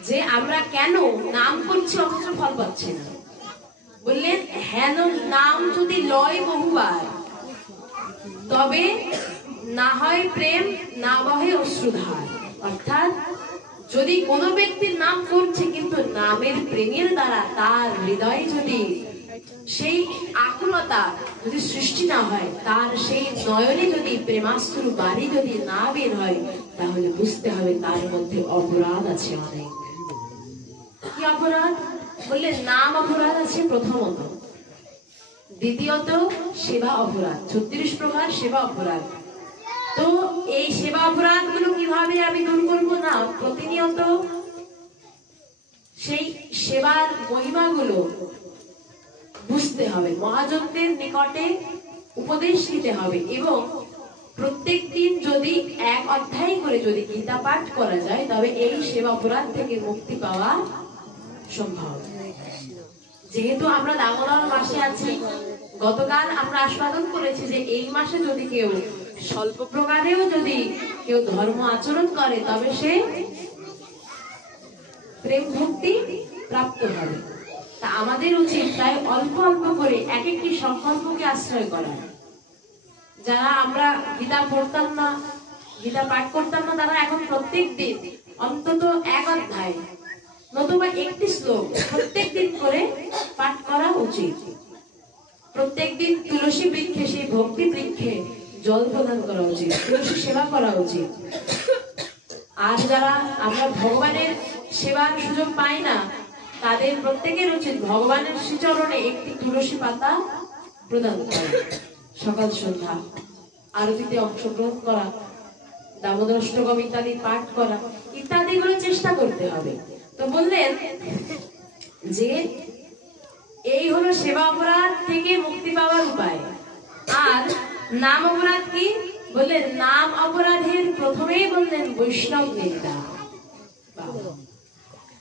যে আমরা কেন নাম করছি অথচ ফল পাচ্ছি না। বললেন হেন নাম যদি লয় বহুবার, তবে না হয় প্রেম না বহে অশ্রুধার। অর্থাৎ যদি কোনো ব্যক্তির নাম করছে কিন্তু নামের প্রেমের দ্বারা তার হৃদয়ে যদি সেই আকুলতা যদি সৃষ্টি না হয়, তার সেই নয়নে যদি প্রেমাশ্রু বাড়ি যদি না বের হয়, তাহলে বুঝতে হবে তার মধ্যে অপরাধ আছে অনেক। কি অপরাধ? বললে নাম অপরাধ আছে প্রথমত, দ্বিতীয়ত সেবা অপরাধ, 36 প্রকার সেবা অপরাধ। তো এই সেবা অপরাধ গুলো কিভাবে আমি দূর করবো? না, প্রতিনিয়ত সেই সেবার মহিমা গুলো বুঝতে হবে, মহাজনদের নিকটে উপদেশ দিতে হবে, এবং প্রত্যেক দিন যদি এক অধ্যায় করে যদি গীতা পাঠ করা যায়, তবে এই সেবা অপরাধ থেকে মুক্তি পাওয়া সম্ভব। যেহেতু আমরা দামোদর মাসে আছি, গতকাল আমরা আস্বাদন করেছি যে এই মাসে যদি কেউ স্বল্প প্রকারেও যদি কেউ ধর্ম আচরণ করে তবে সে প্রেম ভক্তি প্রাপ্ত হবে। তা আমাদের উচিত তাই অল্প অল্প করে এক একটি সংকল্পকে আশ্রয় করা। যারা আমরা গীতা পড়তাম না, গীতা পাঠ করতাম না, তারা এখন প্রত্যেক দিন অন্তত এক অধ্যায় নতুবা একটি শ্লোক প্রত্যেক দিন করে পাঠ করা উচিত। প্রত্যেক দিন তুলসী বৃক্ষে, সেই ভক্তি বৃক্ষে জল প্রদান করা উচিত, তুলসী সেবা করা উচিত। আর যারা আমরা ভগবানের সেবার সুযোগ পাই না, তাদের প্রত্যেকের উচিত ভগবানের শ্রীচরণে একটি তুলসী পাতা প্রদান করা, সকাল সন্ধ্যা আরতিতে অংশগ্রহণ করা, দামোদর অষ্টকম ইত্যাদি পাঠ করা, ইত্যাদি গুলো চেষ্টা করতে হবে। তো বললেন যে এই হলো সেবা অপরাধ থেকে মুক্তি পাওয়ার উপায়। আর নাম অপরাধ কি বললেন? নাম অপরাধের প্রথমেই বললেন বৈষ্ণব নিন্দা।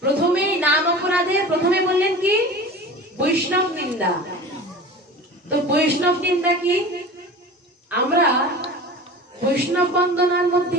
প্রথমেই নাম অপরাধের প্রথমে বললেন কি? বৈষ্ণব নিন্দা। তো বৈষ্ণব নিন্দা কি? আমরা বৈষ্ণব বন্দনার মধ্যে